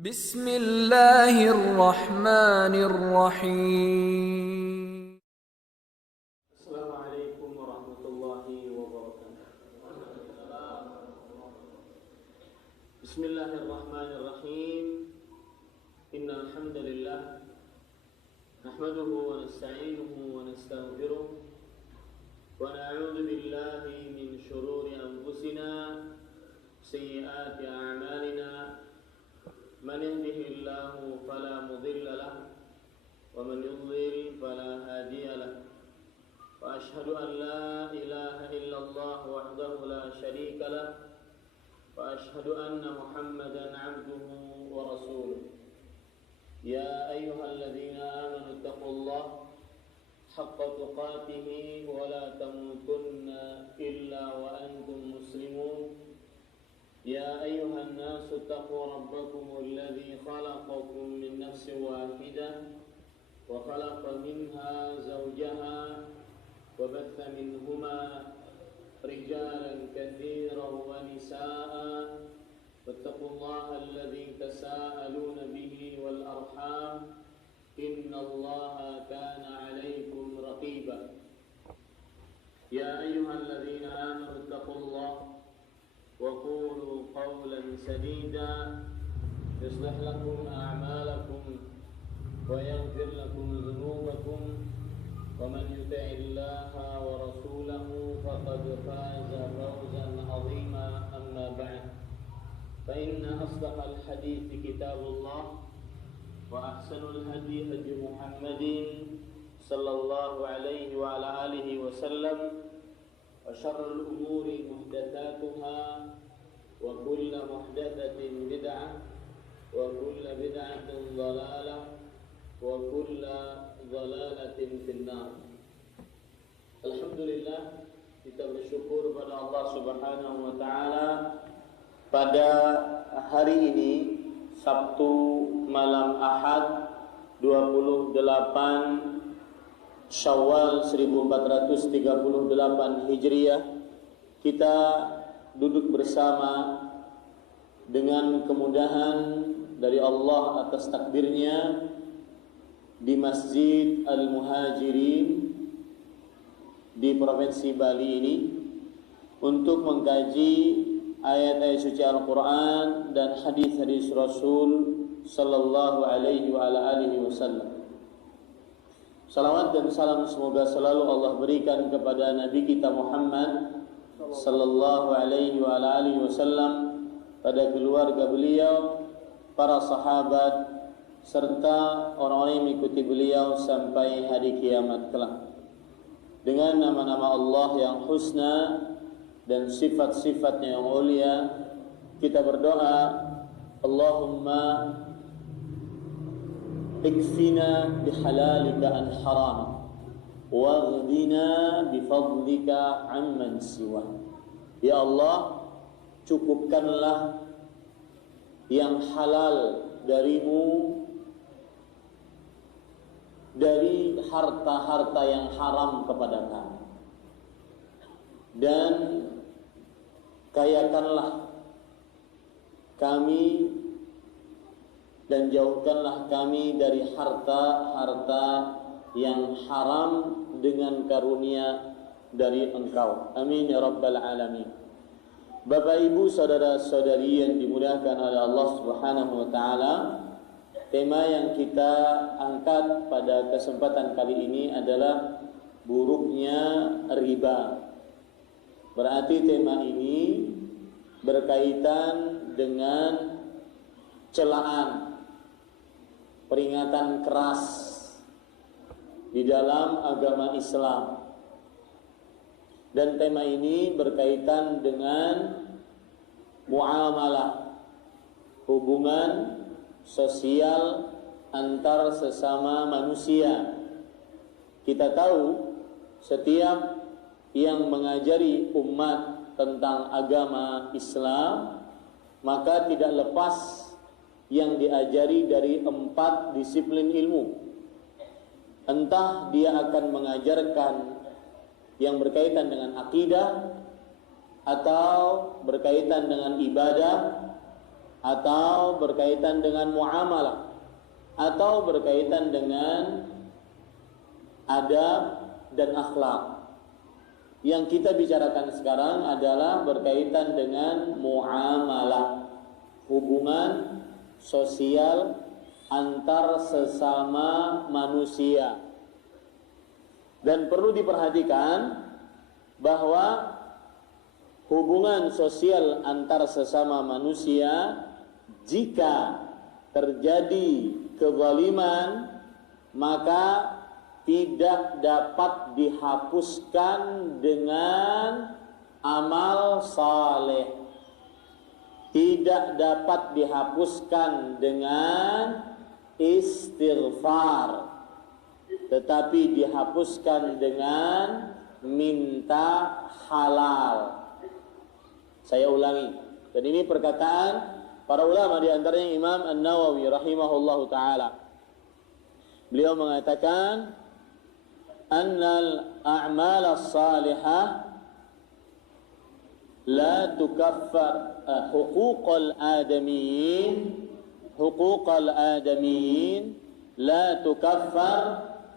Bismillahirrahmanirrahim. Assalamualaikum warahmatullahi wabarakatuh. Bismillahirrahmanirrahim. Innal hamdalillah nahmaduhu wa nasta'inuhu wa nastaghfiruh wa na'udzu billahi min shururi anfusina sayyiati a'malina. Man yahdihillahu fala mudilla lahu wa man yudlil fala hadiya lahu. Wa ashhadu an la ilaha illallah wahdahu la syarika lah wa ashhadu anna Muhammadan 'abduhu wa rasuluh. Ya ayyuhalladzina amanu taqullaha haqqa tuqatih wa la tamutunna illa wa antum muslimun. Ya ayyuhan nasu taqu rabbakum alladzi khalaqakum min nafsin wahidah wa khalaqa minha zawjaha وبث منهما رجالا كثيرا ونساء واتقوا الله الذي تساءلون به والأرحام إن الله كان عليكم رقيبا. يا أيها الذين آمنوا اتقوا الله وقولوا قولا سديدا يصلح لكم أعمالكم ويغفر لكم ذنوبكم ومن يطع الله ورسوله فقد فاز فوزا عظيما. أما بعد فإن أصدق الحديث كتاب الله وأحسن الهدي هدي محمد صلى الله عليه وعلى آله وسلم وشر الأمور محدثاتها وكل محدثة بدعة وكل بدعة ضلالة وكل dhalalatin finnar. Alhamdulillah, kita bersyukur kepada Allah Subhanahu wa taala pada hari ini Sabtu malam Ahad 28 Syawal 1438 Hijriah, kita duduk bersama dengan kemudahan dari Allah atas takdirnya di Masjid Al-Muhajirin di Provinsi Bali ini untuk mengkaji ayat-ayat suci Al-Quran dan hadis-hadis Rasul sallallahu alaihi wa ala alihi wasallam. Salawat dan salam semoga selalu Allah berikan kepada Nabi kita Muhammad sallallahu alaihi wa ala alihi wasallam, pada keluarga beliau, para sahabat, serta orang-orang yang mengikuti beliau sampai hari kiamat kelak. Dengan nama-nama Allah yang husna dan sifat-sifatnya yang mulia, kita berdoa, Allahumma ikfina bihalalika an haram waghdina bifadlika amman siwa. Ya Allah, cukupkanlah yang halal darimu dari harta-harta yang haram kepada kami, dan kayakanlah kami dan jauhkanlah kami dari harta-harta yang haram dengan karunia dari Engkau. Amin ya rabbal alamin. Bapak Ibu, saudara-saudari yang dimuliakan oleh Allah Subhanahu wa taala, tema yang kita angkat pada kesempatan kali ini adalah buruknya riba. Berarti tema ini berkaitan dengan celaan, peringatan keras di dalam agama Islam. Dan tema ini berkaitan dengan muamalah, hubungan sosial antar sesama manusia. Kita tahu setiap yang mengajari umat tentang agama Islam, maka tidak lepas yang diajari dari 4 disiplin ilmu. Entah dia akan mengajarkan yang berkaitan dengan akidah, atau berkaitan dengan ibadah, atau berkaitan dengan muamalah, atau berkaitan dengan adab dan akhlak. Yang kita bicarakan sekarang adalah berkaitan dengan muamalah, hubungan sosial antar sesama manusia. Dan perlu diperhatikan bahwa hubungan sosial antar sesama manusia, jika terjadi kezaliman, maka tidak dapat dihapuskan dengan amal saleh, tidak dapat dihapuskan dengan istighfar, tetapi dihapuskan dengan minta halal. Saya ulangi, dan ini perkataan para ulama, di antaranya Imam An-Nawawi rahimahullahu taala. Beliau mengatakan annal a'mal as-salihah la tukaffar huquqal adamiyyin la tukaffar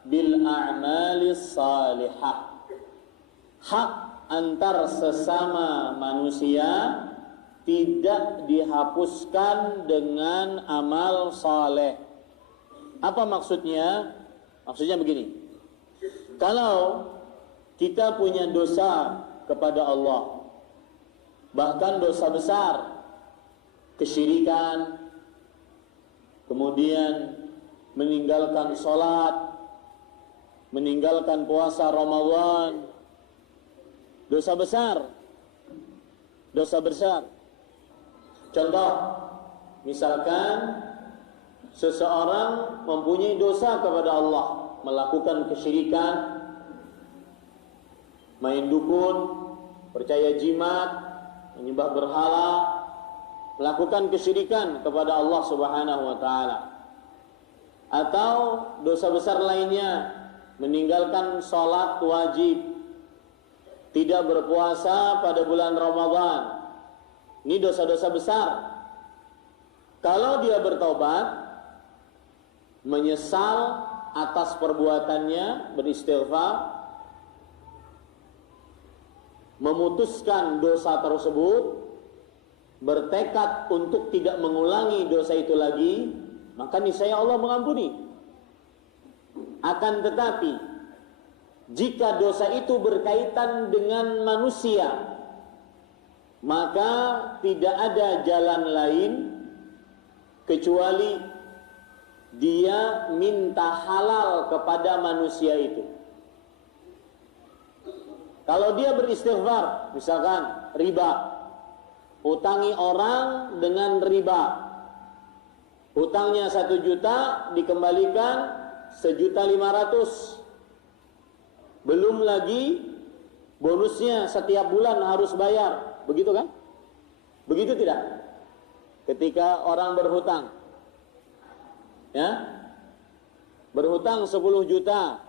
bil a'malis salihah. Hak antar sesama manusia tidak dihapuskan dengan amal saleh. Apa maksudnya? Maksudnya begini. Kalau kita punya dosa kepada Allah, bahkan dosa besar, kesyirikan, kemudian meninggalkan sholat, meninggalkan puasa Ramadan, dosa besar. Contoh, misalkan seseorang mempunyai dosa kepada Allah, melakukan kesyirikan, main dukun, percaya jimat, menyembah berhala, melakukan kesyirikan kepada Allah Subhanahu wa taala. Atau dosa besar lainnya, meninggalkan salat wajib, tidak berpuasa pada bulan Ramadan. Ini dosa-dosa besar. Kalau dia bertobat, menyesal atas perbuatannya, beristighfar, memutuskan dosa tersebut, bertekad untuk tidak mengulangi dosa itu lagi, maka niscaya Allah mengampuni. Akan tetapi, jika dosa itu berkaitan dengan manusia, maka tidak ada jalan lain kecuali dia minta halal kepada manusia itu. Kalau dia beristighfar, misalkan riba, hutangi orang dengan riba, hutangnya 1 juta dikembalikan 1.500.000, belum lagi bonusnya setiap bulan harus bayar, begitu kan? Begitu tidak? Ketika orang berhutang, ya, berhutang 10 juta,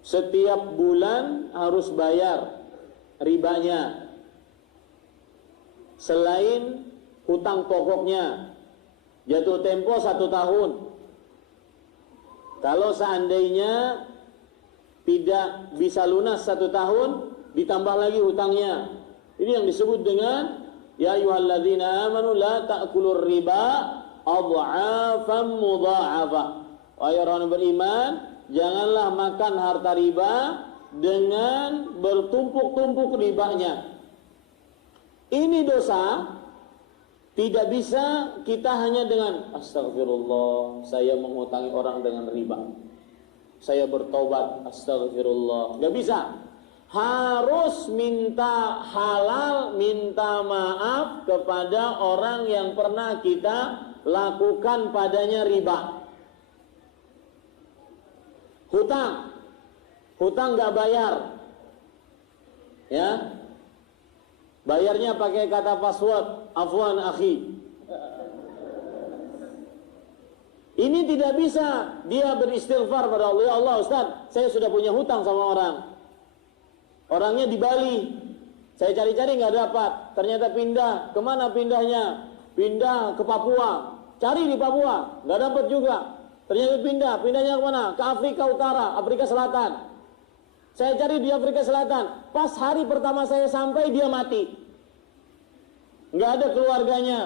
setiap bulan harus bayar ribanya, selain hutang pokoknya, jatuh tempo 1 tahun. Kalau seandainya tidak bisa lunas 1 tahun, ditambah lagi hutangnya. Ini yang disebut dengan ya ayyuhalladzina amanu la ta'kulur riba adha'afan mudha'afah. Wahai orang beriman, janganlah makan harta riba dengan bertumpuk-tumpuk ribanya. Ini dosa. Tidak bisa kita hanya dengan astagfirullah, saya menghutangi orang dengan riba, saya bertobat, astagfirullah. Nggak bisa. Harus minta halal, minta maaf kepada orang yang pernah kita lakukan padanya riba. Hutang nggak bayar, ya, bayarnya pakai kata password, afwan akhi. Ini tidak bisa dia beristighfar pada Allah. Ya Allah Ustaz, saya sudah punya hutang sama orang. Orangnya di Bali, saya cari-cari nggak dapat. Ternyata pindah. Kemana pindahnya? pindah ke Papua, cari di Papua, nggak dapat juga. Ternyata pindahnya ke mana? Ke Afrika Utara, Afrika Selatan. Saya cari di Afrika Selatan, pas hari pertama saya sampai dia mati. Nggak ada keluarganya.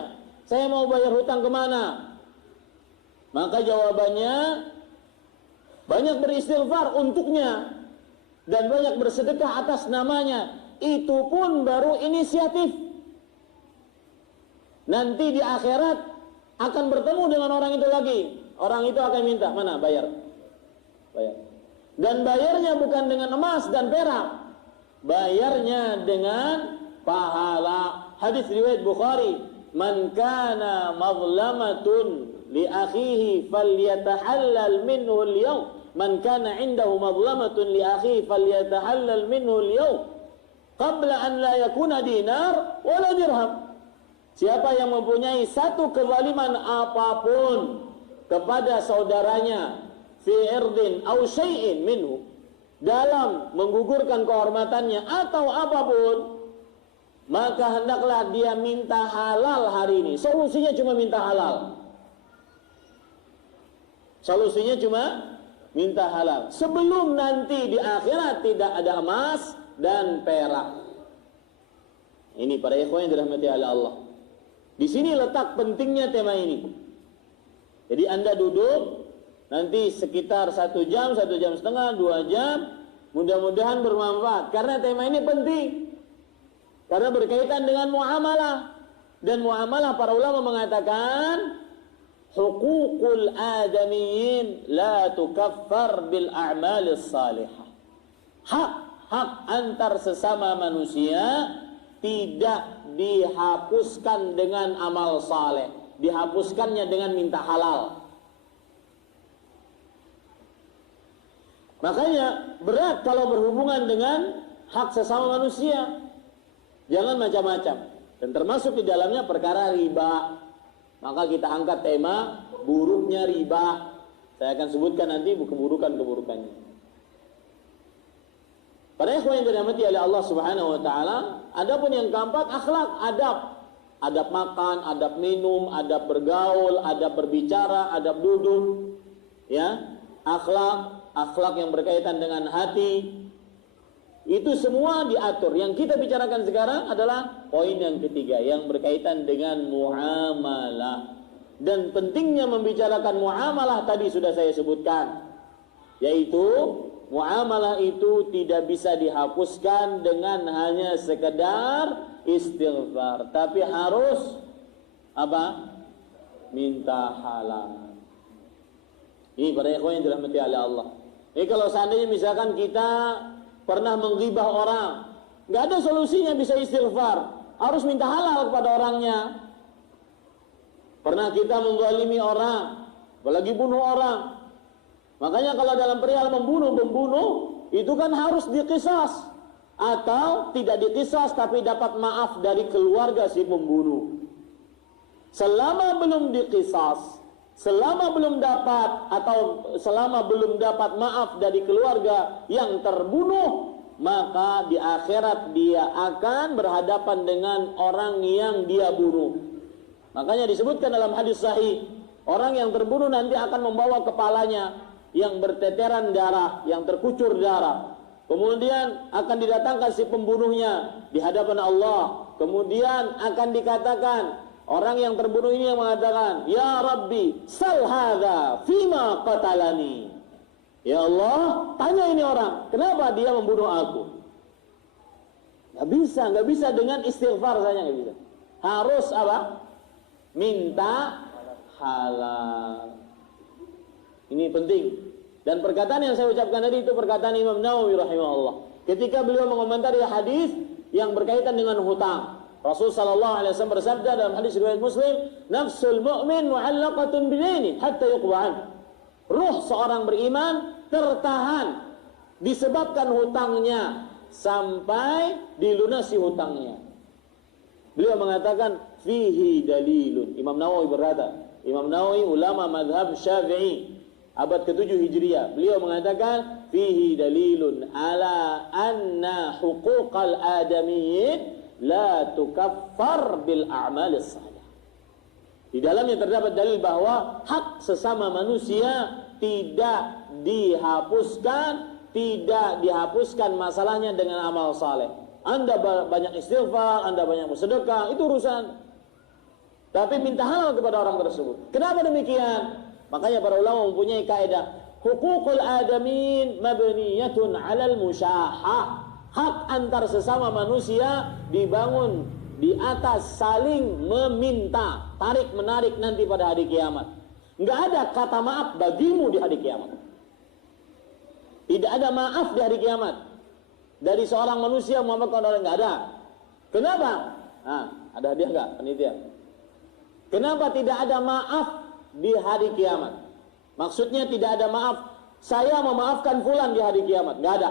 Saya mau bayar hutang kemana? Maka jawabannya, banyak beristighfar untuknya dan banyak bersedekah atas namanya. Itu pun baru inisiatif. Nanti di akhirat akan bertemu dengan orang itu lagi. Orang itu akan minta, mana? Bayar. Dan bayarnya bukan dengan emas dan perak. Bayarnya dengan pahala. Hadis riwayat Bukhari, man kana mazlamatun li akhihi falyatahallal minhu al-yawm. Man kana indahu mazlamatun li akhihi falyatahallal minhu al-yawm qabla an la yakuna dinar wala dirham. Siapa yang mempunyai satu kezaliman apapun kepada saudaranya fi irdin aw syai'in minhu, dalam menggugurkan kehormatannya atau apapun, maka hendaklah dia minta halal hari ini. Solusinya cuma minta halal. Solusinya cuma minta halal. Sebelum nanti di akhirat tidak ada emas dan perak. Ini para ikhwan yang dirahmati oleh Allah. Di sini letak pentingnya tema ini. Jadi Anda duduk nanti sekitar 1 jam, 1 jam setengah, 2 jam. Mudah-mudahan bermanfaat. Karena tema ini penting. Karena berkaitan dengan muamalah. Dan muamalah para ulama mengatakan, hukukul adamiyyin la tukaffar bil a'malis salihah. Hak antar sesama manusia tidak dihapuskan dengan amal saleh, dihapuskannya dengan minta halal. Makanya berat kalau berhubungan dengan hak sesama manusia. Jangan macam-macam. Dan termasuk di dalamnya perkara riba. Maka kita angkat tema buruknya riba. Saya akan sebutkan nanti keburukan-keburukannya. Para ikhwan yang dirahmati oleh Allah Subhanahu wa taala, adapun yang keempat akhlak, adab. Adab makan, adab minum, adab bergaul, adab berbicara, adab duduk. Ya, akhlak yang berkaitan dengan hati. Itu semua diatur. Yang kita bicarakan sekarang adalah poin yang ketiga yang berkaitan dengan muamalah. Dan pentingnya membicarakan muamalah tadi sudah saya sebutkan. Yaitu muamalah itu tidak bisa dihapuskan dengan hanya sekedar istighfar, tapi harus apa? Minta halal. Ini para ikhwan yang dirahmati oleh Allah. Ini kalau seandainya misalkan kita pernah menggibah orang, nggak ada solusinya bisa istighfar, harus minta halal kepada orangnya. Pernah kita menzalimi orang, apalagi bunuh orang. Makanya kalau dalam perihal membunuh itu kan harus diqisas, atau tidak diqisas tapi dapat maaf dari keluarga si pembunuh. Selama belum diqisas, selama belum dapat maaf dari keluarga yang terbunuh, maka di akhirat dia akan berhadapan dengan orang yang dia bunuh. Makanya disebutkan dalam hadis sahih, orang yang terbunuh nanti akan membawa kepalanya yang berteteran darah, yang terkucur darah. Kemudian akan didatangkan si pembunuhnya di hadapan Allah. Kemudian akan dikatakan, orang yang terbunuh ini yang mengatakan, "Ya Rabbi, sal hadza fima qatalani." Ya Allah, tanya ini orang, kenapa dia membunuh aku? Nggak bisa dengan istighfar saja, nggak bisa. Harus apa? Minta halal. Ini penting. Dan perkataan yang saya ucapkan tadi itu perkataan Imam Nawawi rahimahullah. Ketika beliau mengomentari hadis yang berkaitan dengan hutang. Rasul sallallahu alaihi wasallam bersabda dalam hadis riwayat Muslim, "Nafsul mu'min mu'allaqatun bidaini hatta yuqba'an." Ruh seorang beriman tertahan disebabkan hutangnya sampai dilunasi hutangnya. Beliau mengatakan fihi dalilun. Imam Nawawi berkata, Imam Nawawi ulama mazhab Syafi'i abad ke-7 Hijriah. Beliau mengatakan fihi dalilun ala anna huquqal adamiyyin la tukaffar bil a'malis salih. Di dalamnya terdapat dalil bahwa hak sesama manusia tidak dihapuskan masalahnya dengan amal saleh. Anda banyak istighfar, Anda banyak bersedekah, itu urusan. Tapi minta halal kepada orang tersebut. Kenapa demikian? Makanya para ulama mempunyai kaidah, hukukul adamin mabniyatun 'alal musyahah. Hak antar sesama manusia dibangun di atas saling meminta, tarik menarik nanti pada hari kiamat. Enggak ada kata maaf bagimu di hari kiamat. Tidak ada maaf di hari kiamat dari seorang manusia memaafkan orang, enggak ada. Kenapa? Nah, ada hadiah enggak panitia? Kenapa tidak ada maaf di hari kiamat? Maksudnya tidak ada maaf, saya memaafkan fulan di hari kiamat, enggak ada.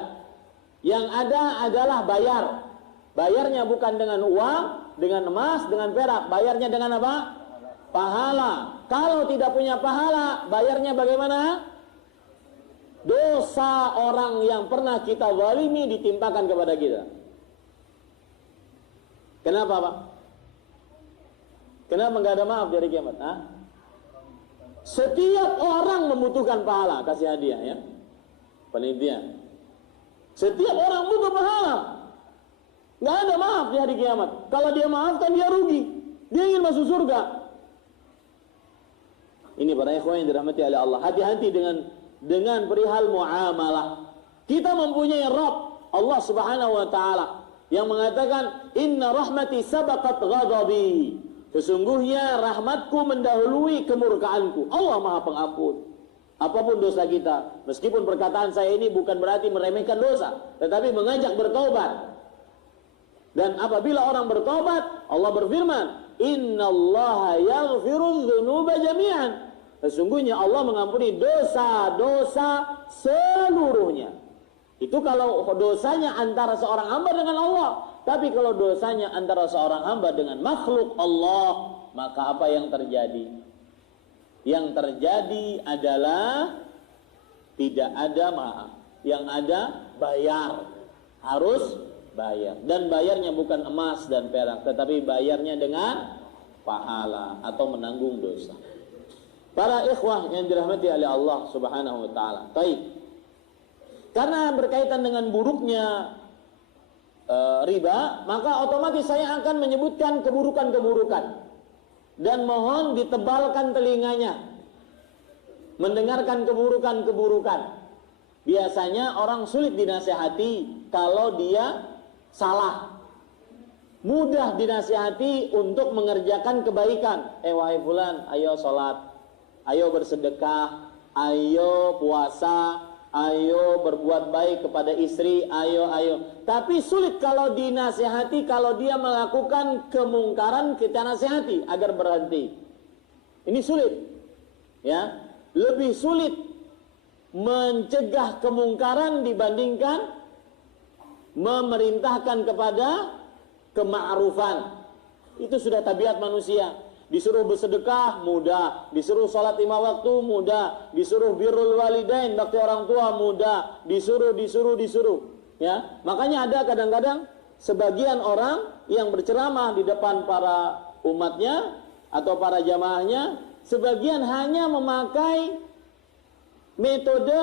Yang ada adalah bayar. Bayarnya bukan dengan uang, dengan emas, dengan perak. Bayarnya dengan apa? Pahala. Kalau tidak punya pahala, bayarnya bagaimana? Dosa orang yang pernah kita zalimi ditimpakan kepada kita. Kenapa, Pak? Kenapa nggak ada maaf dari kiamat? Hah? Setiap orang membutuhkan pahala, kasih hadiah ya. Panitia. Setiap orang butuh pahala. Nggak ada maaf di hari kiamat. Kalau dia maafkan, dia rugi. Dia ingin masuk surga. Ini para ikhwan yang dirahmati oleh Allah. Hati-hati dengan perihal muamalah. Kita mempunyai Rabb, Allah Subhanahu wa taala, yang mengatakan, "Inna rahmati sabaqat ghadabi." Sesungguhnya rahmatku mendahului kemurkaanku. Allah Maha Pengampun. Apapun dosa kita, meskipun perkataan saya ini bukan berarti meremehkan dosa, tetapi mengajak bertaubat. Dan apabila orang bertobat, Allah berfirman, "Innallaha yaghfirudz dzunuba jami'an." Sesungguhnya Allah mengampuni dosa-dosa seluruhnya. Itu kalau dosanya antara seorang hamba dengan Allah. Tapi kalau dosanya antara seorang hamba dengan makhluk Allah, maka apa yang terjadi? Yang terjadi adalah tidak ada maaf. Yang ada bayar. Harus bayar, dan bayarnya bukan emas dan perak, tetapi bayarnya dengan pahala atau menanggung dosa. Para ikhwah yang dirahmati oleh Allah Subhanahu wa taala. Baik. Karena berkaitan dengan buruknya riba, maka otomatis saya akan menyebutkan keburukan-keburukan dan mohon ditebalkan telinganya mendengarkan keburukan-keburukan. Biasanya orang sulit dinasihati kalau dia salah. Mudah dinasihati untuk mengerjakan kebaikan. Wahai fulan, ayo sholat, ayo bersedekah, ayo puasa, ayo berbuat baik kepada istri, ayo. Tapi sulit kalau dinasihati, kalau dia melakukan kemungkaran kita nasihati agar berhenti. Ini sulit. Ya, lebih sulit mencegah kemungkaran dibandingkan memerintahkan kepada kema'rufan. Itu sudah tabiat manusia. Disuruh bersedekah mudah, disuruh sholat 5 waktu mudah, disuruh birrul walidain, bakti orang tua mudah, disuruh. Ya, makanya ada kadang-kadang sebagian orang yang berceramah di depan para umatnya atau para jamaahnya, sebagian hanya memakai metode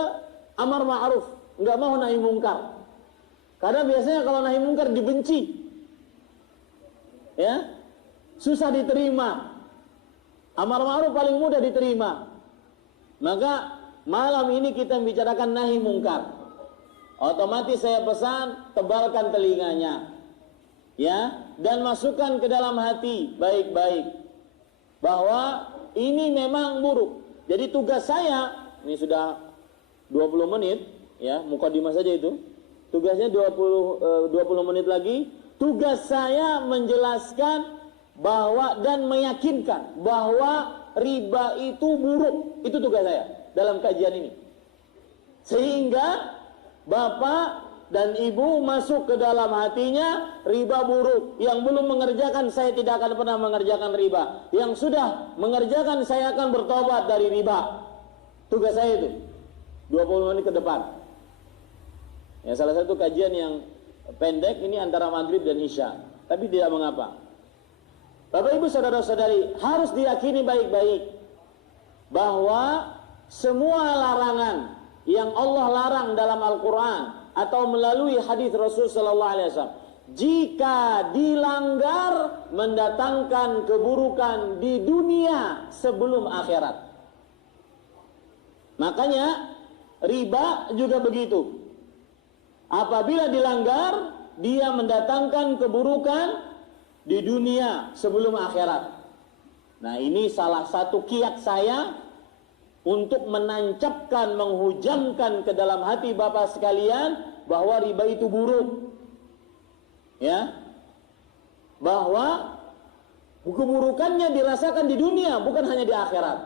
amar ma'ruf, nggak mau nahi mungkar. Karena biasanya kalau nahi mungkar dibenci, ya, susah diterima. Amar ma'ruf paling mudah diterima. Maka malam ini kita bicarakan nahi mungkar. Otomatis saya pesan tebalkan telinganya, ya, dan masukkan ke dalam hati baik-baik bahwa ini memang buruk. Jadi tugas saya ini sudah 20 menit, ya, mukadimah saja itu. Tugasnya 20 menit lagi. Tugas saya menjelaskan bahwa dan meyakinkan bahwa riba itu buruk. Itu tugas saya dalam kajian ini. Sehingga bapak dan ibu masuk ke dalam hatinya riba buruk. Yang belum mengerjakan, saya tidak akan pernah mengerjakan riba. Yang sudah mengerjakan, saya akan bertobat dari riba. Tugas saya itu 20 menit ke depan. Ya, salah satu kajian yang pendek ini antara maghrib dan isya, tapi tidak mengapa. Bapak Ibu saudara-saudari, harus diyakini baik-baik bahwa semua larangan yang Allah larang dalam Al-Quran atau melalui hadis Rasul sallallahu alaihi wasallam, jika dilanggar mendatangkan keburukan di dunia sebelum akhirat. Makanya riba juga begitu. Apabila dilanggar, dia mendatangkan keburukan di dunia sebelum akhirat. Nah, ini salah satu kiat saya untuk menancapkan, menghujamkan ke dalam hati Bapak sekalian bahwa riba itu buruk. Ya. Bahwa keburukannya dirasakan di dunia, bukan hanya di akhirat.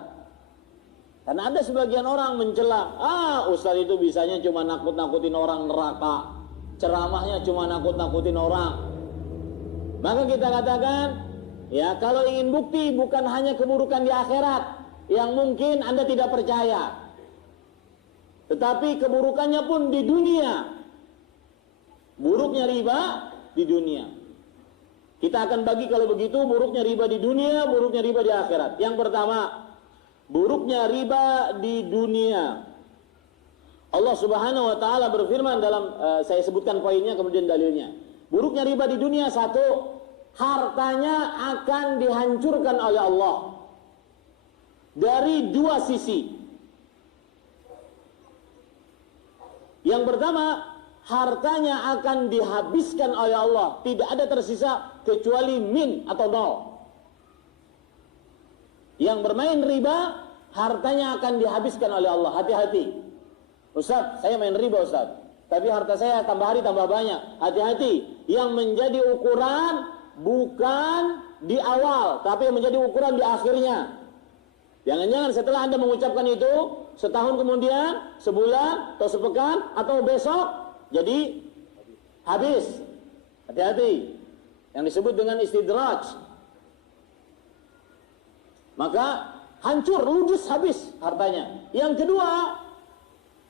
Karena ada sebagian orang mencela, ustaz itu bisanya cuma nakut-nakutin orang neraka, ceramahnya cuma nakut-nakutin orang. Maka kita katakan, ya, kalau ingin bukti bukan hanya keburukan di akhirat yang mungkin Anda tidak percaya, tetapi keburukannya pun di dunia. Buruknya riba di dunia. Kita akan bagi kalau begitu buruknya riba di dunia, buruknya riba di akhirat. Yang pertama, buruknya riba di dunia. Allah Subhanahu wa taala berfirman dalam saya sebutkan poinnya kemudian dalilnya. Buruknya riba di dunia, satu, hartanya akan dihancurkan oleh Allah dari dua sisi. Yang pertama, hartanya akan dihabiskan oleh Allah, tidak ada tersisa kecuali min atau nol. Yang bermain riba, hartanya akan dihabiskan oleh Allah. Hati-hati. Ustaz, saya main riba Ustaz, tapi harta saya tambah hari tambah banyak. Hati-hati. Yang menjadi ukuran bukan di awal, tapi yang menjadi ukuran di akhirnya. Jangan-jangan setelah Anda mengucapkan itu, setahun kemudian, sebulan, atau sepekan, atau besok, jadi habis. Hati-hati. Yang disebut dengan istidraj. Maka hancur, ludes, habis hartanya. Yang kedua,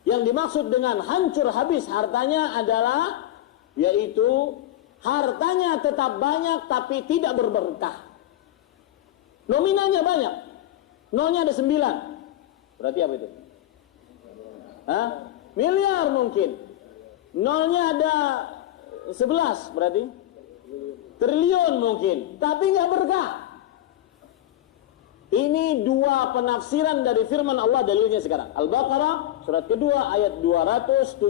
yang dimaksud dengan hancur habis hartanya adalah, yaitu hartanya tetap banyak tapi tidak berberkah. Nominalnya banyak, nolnya ada 9. Berarti apa itu? Miliar mungkin. Nolnya ada 11, berarti triliun mungkin, tapi nggak berkah. Ini dua penafsiran dari firman Allah, dalilnya sekarang. Al-Baqarah surat kedua ayat 276.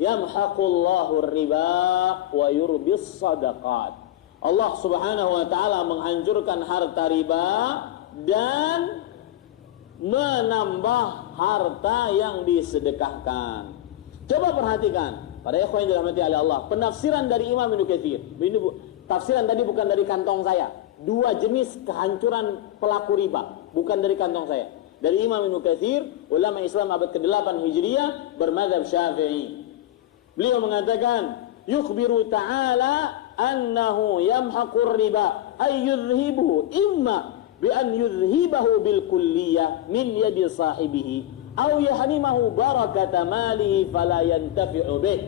Yamhaqullahu riba wa yurbis sadaqat. Allah Subhanahu wa taala menghancurkan harta riba dan menambah harta yang disedekahkan. Coba perhatikan, para ikhwan yang dirahmati oleh Allah, penafsiran dari Imam Ibnu Katsir. Ini tafsiran tadi bukan dari kantong saya. Dua jenis kehancuran pelaku riba, bukan dari kantong saya. Dari Imam Ibnu Katsir, ulama Islam abad ke-8 Hijriah, bermadzhab Syafi'i. Beliau mengatakan, yukhbiru ta'ala annahu yamhaqur riba ay yudhibuhu imma bi an yudhibahu bil kulliyah min yadi sahibihi aw yahrimahu barakata malihi fala yantafi'u bih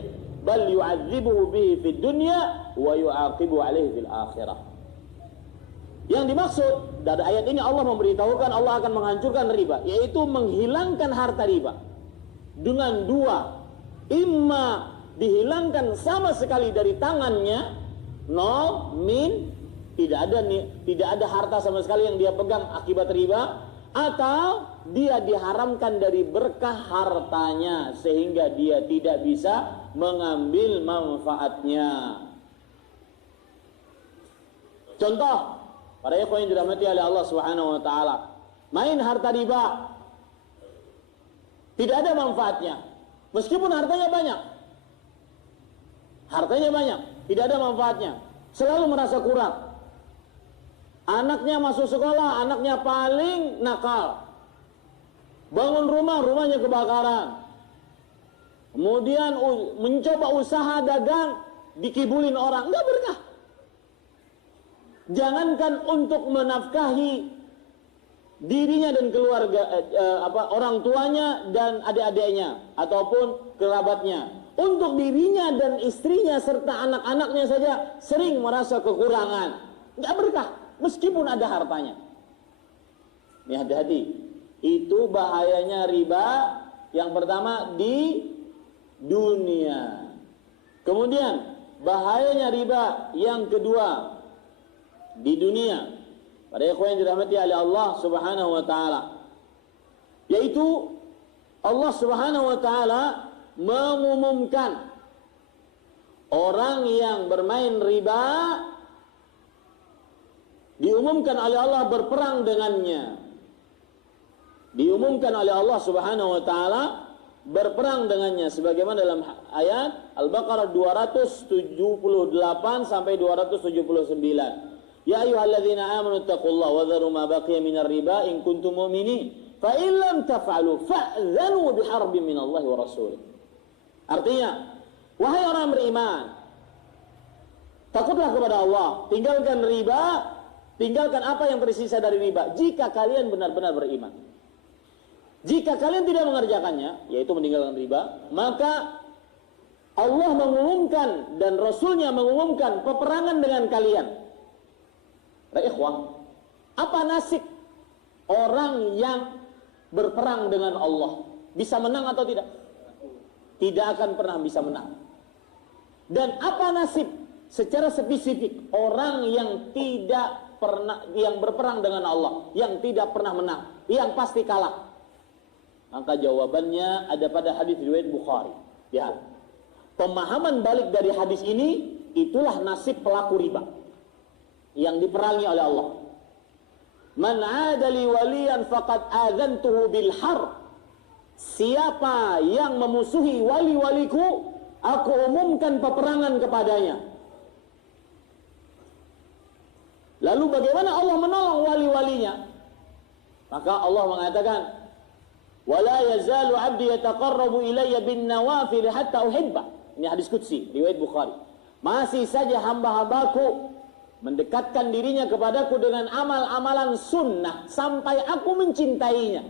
bal yu'adzibuhu bihi fid dunya wa yu'aqibu alaihi fil akhirah. Yang dimaksud dari ayat ini, Allah memberitahukan Allah akan menghancurkan riba, yaitu menghilangkan harta riba dengan dua, imma dihilangkan sama sekali dari tangannya, nol, min, tidak ada harta sama sekali yang dia pegang akibat riba, atau dia diharamkan dari berkah hartanya sehingga dia tidak bisa mengambil manfaatnya. Contoh, para ikhwan yang dirahmati oleh Allah Subhanahu wa taala, main harta riba tidak ada manfaatnya. Meskipun hartanya banyak, tidak ada manfaatnya. Selalu merasa kurang. Anaknya masuk sekolah, anaknya paling nakal. Bangun rumah, rumahnya kebakaran. Kemudian mencoba usaha dagang, dikibulin orang, enggak berkah. Jangankan untuk menafkahi dirinya dan keluarga, orang tuanya dan adik-adiknya ataupun kerabatnya, untuk dirinya dan istrinya serta anak-anaknya saja sering merasa kekurangan. nggak berkah meskipun ada hartanya. Ini hati-hati. Itu bahayanya riba. Yang pertama di dunia. Kemudian bahayanya riba yang kedua di dunia. Pada ikhwan yang dirahmati oleh Allah Subhanahu wa taala, yaitu Allah Subhanahu wa taala mengumumkan orang yang bermain riba diumumkan oleh Allah berperang dengannya. Diumumkan oleh Allah Subhanahu wa taala berperang dengannya sebagaimana dalam ayat Al-Baqarah 278 sampai 279. Ya ayyuhalladzina amanu taqullaha wa dharu ma baqiya minar riba in kuntum mu'minin fa in lam taf'alu fa'dhanu biharbin minallahi wa rasulih. Artinya, wahai orang beriman, takutlah kepada Allah, tinggalkan riba, tinggalkan apa yang tersisa dari riba jika kalian benar-benar beriman. Jika kalian tidak mengerjakannya, yaitu meninggalkan riba, maka Allah mengumumkan dan Rasulnya mengumumkan peperangan dengan kalian. Ikhwah, apa nasib orang yang berperang dengan Allah? Bisa menang atau tidak? Tidak akan pernah bisa menang. Dan apa nasib secara spesifik orang yang tidak pernah, yang berperang dengan Allah, yang tidak pernah menang, yang pasti kalah? Maka jawabannya ada pada hadis riwayat Bukhari. Ya. Pemahaman balik dari hadis ini, itulah nasib pelaku riba yang diperangi oleh Allah. Man 'ada li waliyan faqad adzantuhu bil harb. Siapa yang memusuhi wali-waliku, aku umumkan peperangan kepadanya. Lalu bagaimana Allah menolong wali-walinya? Maka Allah mengatakan, wala yazalu 'abdi yataqarrabu ilayya bin nawafil hatta uhibba. Ini hadis qudsi riwayat Bukhari. Masih saja hamba-hambaku mendekatkan dirinya kepadaku dengan amal-amalan sunnah sampai aku mencintainya.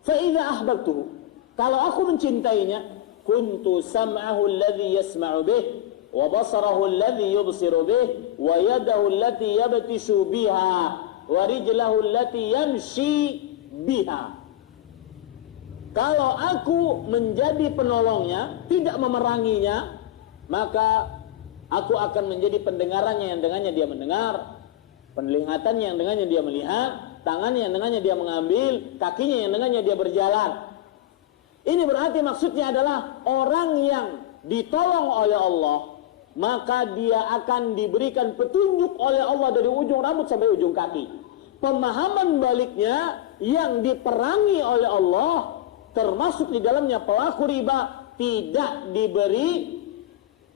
Fa idza ahbabtuhu, kalau aku mencintainya, kuntu sam'ahu alladhi yasma'u bih wa basarahu alladhi yubsiru bih wa yadahu allati yabtishu biha wa rijlahu allati yamshi biha. Kalau aku menjadi penolongnya, tidak memeranginya, maka aku akan menjadi pendengarannya yang dengannya dia mendengar, penglihatannya yang dengannya dia melihat, tangannya yang dengannya dia mengambil, kakinya yang dengannya dia berjalan. Ini berarti maksudnya adalah orang yang ditolong oleh Allah, maka dia akan diberikan petunjuk oleh Allah dari ujung rambut sampai ujung kaki. Pemahaman baliknya yang diperangi oleh Allah, termasuk di dalamnya pelaku riba, tidak diberi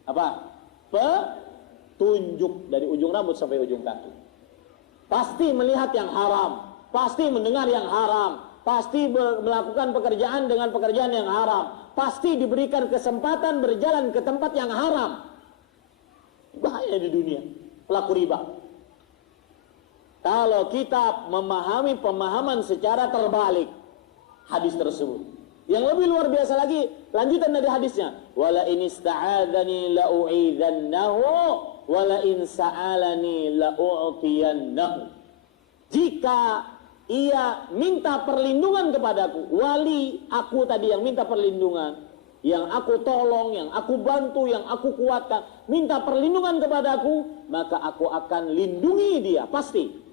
apa? Petunjuk dari ujung rambut sampai ujung kaki. Pasti melihat yang haram, pasti mendengar yang haram, pasti melakukan pekerjaan dengan pekerjaan yang haram, pasti diberikan kesempatan berjalan ke tempat yang haram. Bahaya di dunia pelaku riba. Kalau kita memahami pemahaman secara terbalik hadis tersebut. Yang lebih luar biasa lagi, lanjutan dari hadisnya. Wala in ista'adzani la u'idzannahu wala in sa'alani la u'tiyannahu. Jika ia minta perlindungan kepadaku, wali aku tadi yang minta perlindungan, yang aku tolong, yang aku bantu, yang aku kuatkan, minta perlindungan kepadaku, maka aku akan lindungi dia, pasti.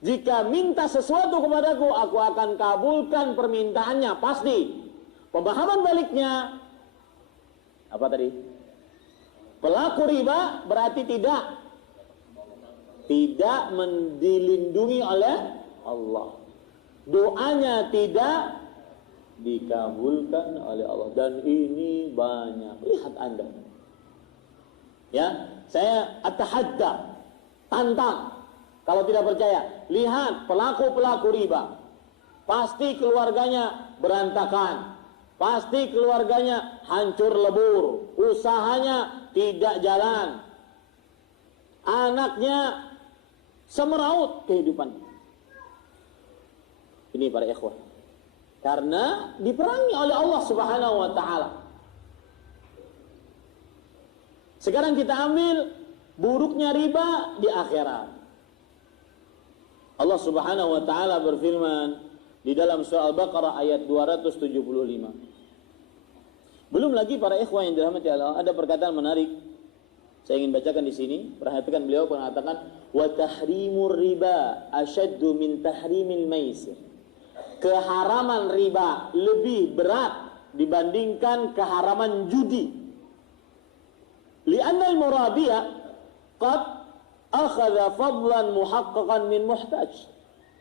Jika minta sesuatu kepadaku, aku akan kabulkan permintaannya, pasti. Pemahaman baliknya, apa tadi? Pelaku riba berarti tidak dilindungi oleh Allah. Doanya tidak dikabulkan oleh Allah. Dan ini banyak. Lihat Anda. Ya, saya atahadda, tantang. Kalau tidak percaya, lihat pelaku-pelaku riba. Pasti keluarganya berantakan. Pasti keluarganya hancur lebur. Usahanya tidak jalan. Anaknya semeraut kehidupannya. Ini para ikhwah. Karena diperangi oleh Allah Subhanahu wa taala. Sekarang kita ambil buruknya riba di akhirat. Allah Subhanahu wa taala berfirman di dalam surah Al-Baqarah ayat 275. Belum lagi para ikhwan yang dirahmati Allah, ada perkataan menarik. Saya ingin bacakan di sini. Perhatikan, beliau mengatakan, wa tahrimur riba asyaddu min tahrimil maisir. Keharaman riba lebih berat dibandingkan keharaman judi. Li'anna al-murabiya qad akhadha fadlan muhaqqaqan min muhtaj.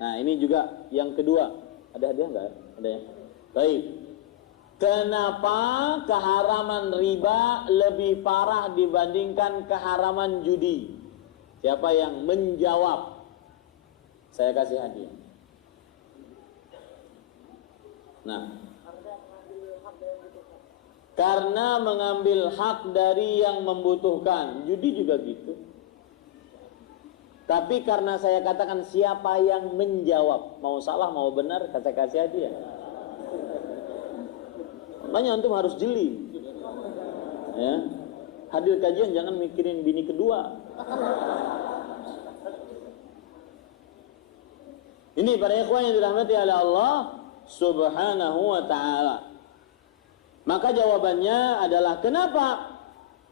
Nah, ini juga yang kedua. Ada hadiah enggak? Ada ya? Baik. Kenapa keharaman riba lebih parah dibandingkan keharaman judi? Siapa yang menjawab? Saya kasih hadiah. Nah, karena mengambil hak dari yang membutuhkan. Judi juga gitu. Tapi karena saya katakan siapa yang menjawab, mau salah mau benar, saya kasih hadiah. Makanya antum harus jeli, ya. Hadir kajian jangan mikirin bini kedua. Ini para ikhwan yang dirahmati oleh Allah Subhanahu wa ta'ala. Maka jawabannya adalah kenapa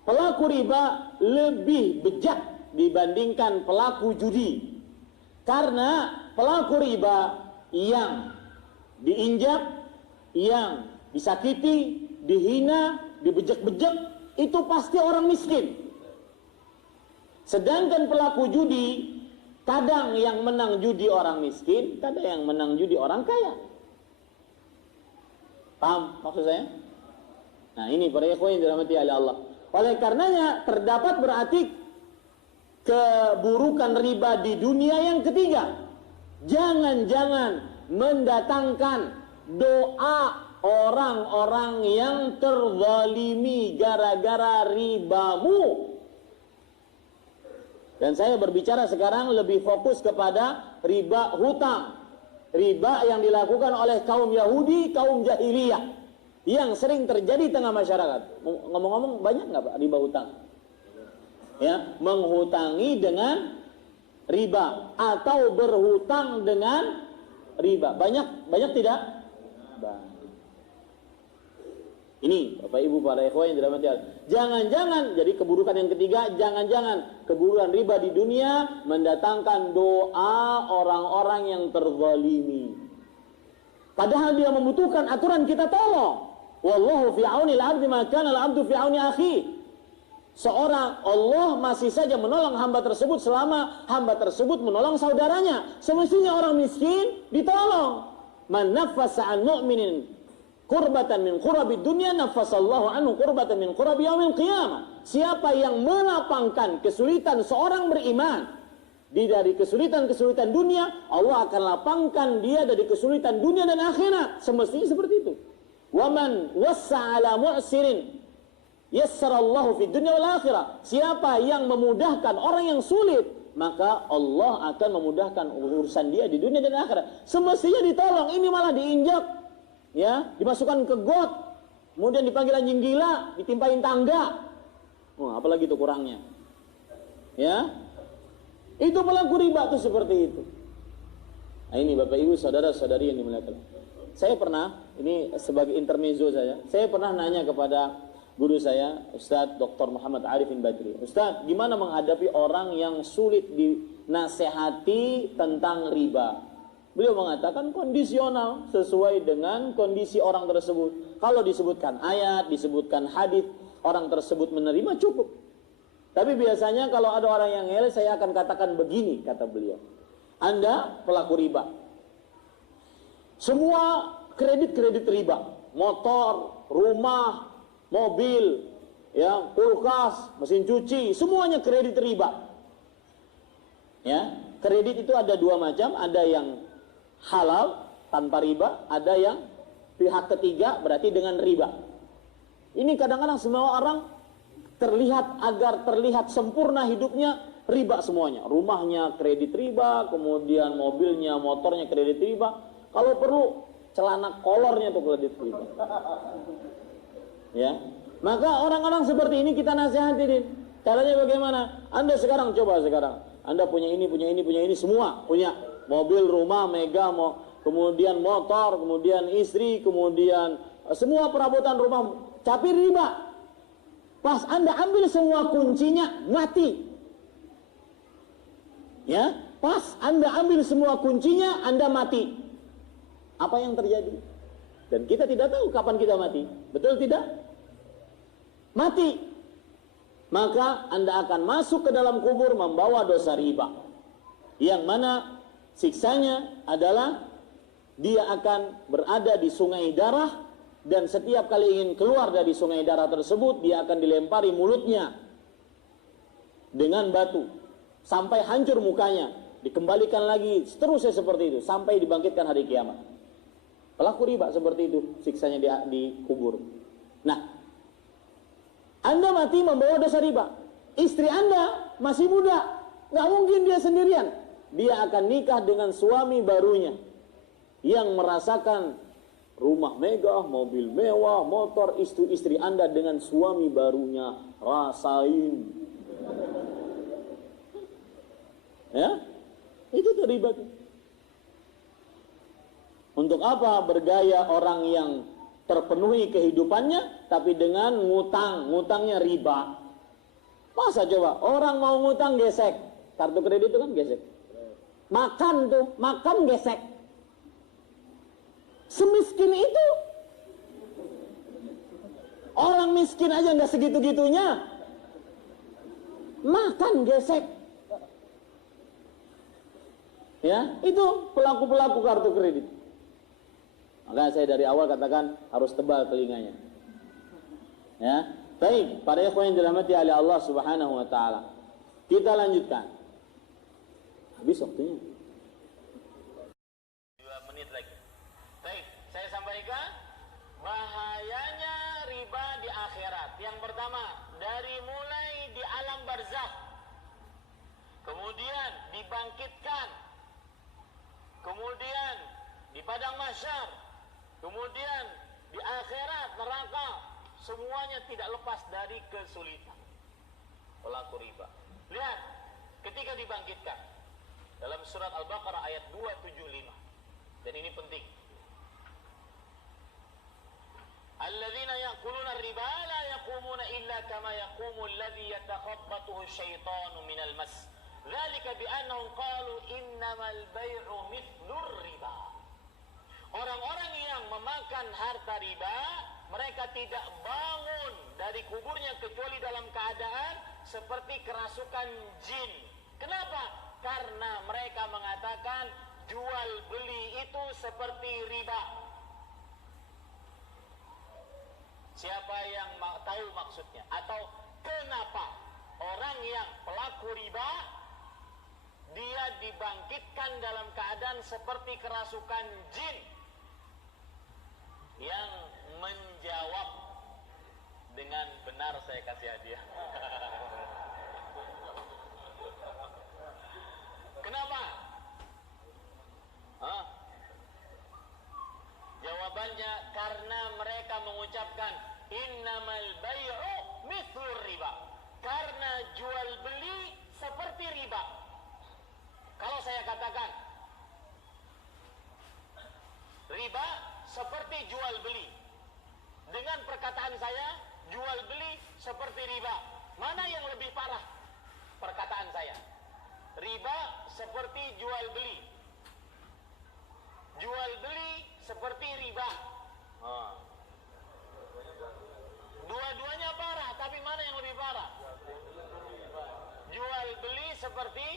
pelaku riba lebih bejat dibandingkan pelaku judi? Karena pelaku riba yang diinjak, yang disakiti, dihina, dibejek-bejek, itu pasti orang miskin. Sedangkan pelaku judi, kadang yang menang judi orang miskin, kadang yang menang judi orang kaya. Paham maksud saya? Nah, ini para ikhwan yang dirahmati oleh Allah. Oleh karenanya terdapat berarti keburukan riba di dunia yang ketiga. Jangan-jangan mendatangkan doa orang-orang yang terzalimi gara-gara ribamu. Dan saya berbicara sekarang lebih fokus kepada riba hutang. Riba yang dilakukan oleh kaum Yahudi, kaum jahiliyah, yang sering terjadi di tengah masyarakat. Ngomong-ngomong, banyak nggak Pak riba hutang? Ya, menghutangi dengan riba atau berhutang dengan riba. Banyak tidak? Banyak. Ini Bapak Ibu para ikhwan yang dirahmati Allah. Jangan-jangan, jadi keburukan yang ketiga, jangan-jangan keburukan riba di dunia mendatangkan doa orang-orang yang terzalimi. Padahal dia membutuhkan aturan kita tolong. Wallahu fi aunil 'abdi ma kana al-'abdu fi auni akhi. Seorang Allah masih saja menolong hamba tersebut selama hamba tersebut menolong saudaranya. Semestinya orang miskin ditolong. Man naffasa 'an mu'minin kurbatan min kurabi dunia nafasallahu anhu kurbatan min kurabi yaumil qiyamah. Siapa yang melapangkan kesulitan seorang beriman dari kesulitan-kesulitan dunia, Allah akan lapangkan dia dari kesulitan dunia dan akhirat. Semestinya seperti itu. Waman wassa ala mu'sirin yassarallahu fid dunya wal akhirah. Siapa yang memudahkan orang yang sulit, maka Allah akan memudahkan urusan dia di dunia dan akhirat. Semestinya ditolong, ini malah diinjak. Ya, dimasukkan ke got, kemudian dipanggil anjing gila, ditimpain tangga. Apalagi itu kurangnya. Ya, itu pelaku riba tuh seperti itu. Nah, ini Bapak Ibu saudara-saudari yang dimuliakan. Saya pernah, ini sebagai intermezzo saya pernah nanya kepada guru saya, Ustadz Dr. Muhammad Arifin Badri. Ustadz, gimana menghadapi orang yang sulit dinasehati tentang riba? Beliau mengatakan kondisional sesuai dengan kondisi orang tersebut. Kalau disebutkan ayat, disebutkan hadis, orang tersebut menerima cukup. Tapi biasanya kalau ada orang yang ngeyel, saya akan katakan begini, kata beliau. Anda pelaku riba. Semua kredit riba. Motor, rumah, mobil, ya, kulkas, mesin cuci, semuanya kredit riba. Ya, kredit itu ada dua macam, ada yang halal tanpa riba, ada yang pihak ketiga berarti dengan riba. Ini kadang-kadang semua orang agar terlihat sempurna hidupnya, riba semuanya. Rumahnya kredit riba, kemudian mobilnya, motornya kredit riba. Kalau perlu celana kolornya tuh kredit riba. Ya, maka orang-orang seperti ini kita nasihatin. Caranya bagaimana? Anda sekarang coba sekarang. Anda punya ini, semua punya. Mobil, rumah, mega, kemudian motor, kemudian istri, kemudian semua perabotan rumah, tapi riba. Pas Anda ambil semua kuncinya, mati. Ya, pas Anda ambil semua kuncinya, Anda mati. Apa yang terjadi? Dan kita tidak tahu kapan kita mati. Betul tidak? Mati. Maka Anda akan masuk ke dalam kubur membawa dosa riba. Yang mana siksanya adalah dia akan berada di sungai darah, dan setiap kali ingin keluar dari sungai darah tersebut, dia akan dilempari mulutnya dengan batu sampai hancur mukanya, dikembalikan lagi seterusnya seperti itu sampai dibangkitkan hari kiamat. Pelaku riba seperti itu siksanya di kubur. Nah, Anda mati membawa dosa riba. Istri Anda masih muda, nggak mungkin dia sendirian. Dia akan nikah dengan suami barunya yang merasakan rumah megah, mobil mewah, motor. Istri Anda dengan suami barunya rasain. Ya, itu terlibat. Untuk apa bergaya orang yang terpenuhi kehidupannya tapi dengan ngutangnya riba? Masa coba orang mau ngutang gesek, kartu kredit itu kan gesek. Makan gesek. Semiskin itu. Orang miskin aja nggak segitu-gitunya. Makan gesek. Ya, itu pelaku-pelaku kartu kredit. Maka saya dari awal katakan harus tebal telinganya. Ya, baik, para ikhwan yang dirahmati oleh Allah Subhanahu wa taala. Kita lanjutkan. Habis waktunya. 2 menit lagi. Baik, saya sampaikan bahayanya riba di akhirat. Yang pertama, dari mulai di alam barzakh, kemudian dibangkitkan, kemudian di padang mahsyar, kemudian di akhirat neraka, semuanya tidak lepas dari kesulitan pelaku riba. Lihat, ketika dibangkitkan dalam surat Al-Baqarah ayat 275, dan ini penting. Alladzina ya'kuluna riba la yaqumuna illa kama yaqumu alladhi yatakhabbathu asyaitanu minal mas. Dzalika bi annahum qalu innamal bai'u mithlur riba. Orang-orang yang memakan harta riba, mereka tidak bangun dari kuburnya kecuali dalam keadaan seperti kerasukan jin. Kenapa? Karena mereka mengatakan jual beli itu seperti riba. Siapa yang tahu maksudnya? Atau kenapa orang yang pelaku riba dia dibangkitkan dalam keadaan seperti kerasukan jin? Yang menjawab dengan benar saya kasih hadiah. Kenapa? Jawabannya karena mereka mengucapkan innamal bai'u mithlur riba. Karena jual beli seperti riba. Kalau saya katakan riba seperti jual beli, dengan perkataan saya jual beli seperti riba, mana yang lebih parah perkataan saya? Riba seperti jual beli, jual beli seperti riba. Dua-duanya parah, tapi mana yang lebih parah? Jual beli seperti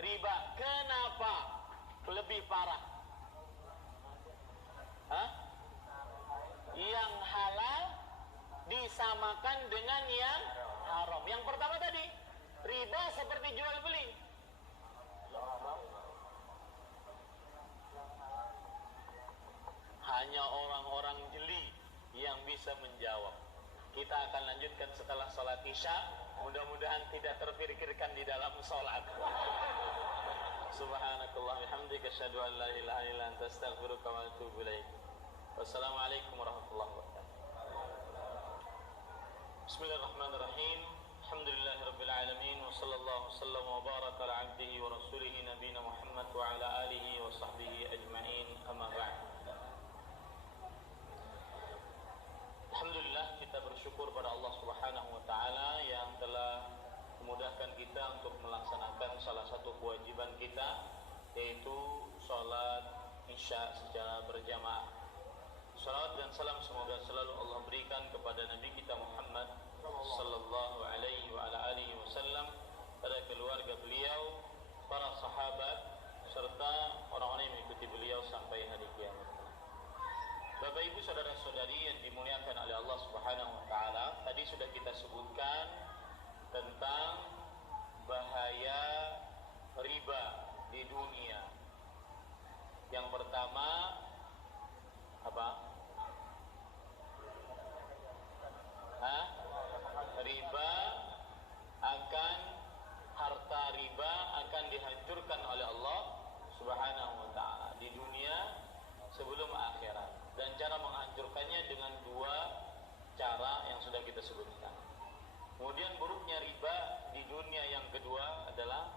riba. Kenapa lebih parah? Yang halal disamakan dengan yang haram. Yang pertama tadi, riba seperti jual beli. Hanya orang-orang jeli yang bisa menjawab. Kita akan lanjutkan setelah sholat isya. Mudah-mudahan tidak terpikirkan di dalam sholat. Subhanakallah bihamdika asyhadu an la ilaha illa anta astaghfiruka wa atubu ilaik. Wassalamualaikum warahmatullahi wabarakatuh. Bismillahirrahmanirrahim. Alhamdulillahirabbil alamin wa sallallahu wasallam wa baraka ala abdihi wa rasulih nabiyina Muhammad wa ala alihi wa sahbihi ajma'in, amma ba'd. Alhamdulillah, kita bersyukur pada Allah Subhanahu wa taala yang telah memudahkan kita untuk melaksanakan salah satu kewajiban kita, yaitu salat Isya secara berjamaah. Salawat dan salam semoga selalu Allah berikan kepada Nabi kita Muhammad sallallahu alaihi wa ala alihi wasallam, pada keluarga beliau, para sahabat, serta orang-orang yang mengikuti beliau sampai hari kiamat. Bapak Ibu saudara-saudari yang dimuliakan oleh Allah Subhanahu wa taala, tadi sudah kita sebutkan tentang bahaya riba di dunia. Yang pertama apa? Riba akan harta riba akan dihancurkan oleh Allah Subhanahu wa taala di dunia sebelum akhirat, dan cara menghancurkannya dengan dua cara yang sudah kita sebutkan. Kemudian buruknya riba di dunia yang kedua adalah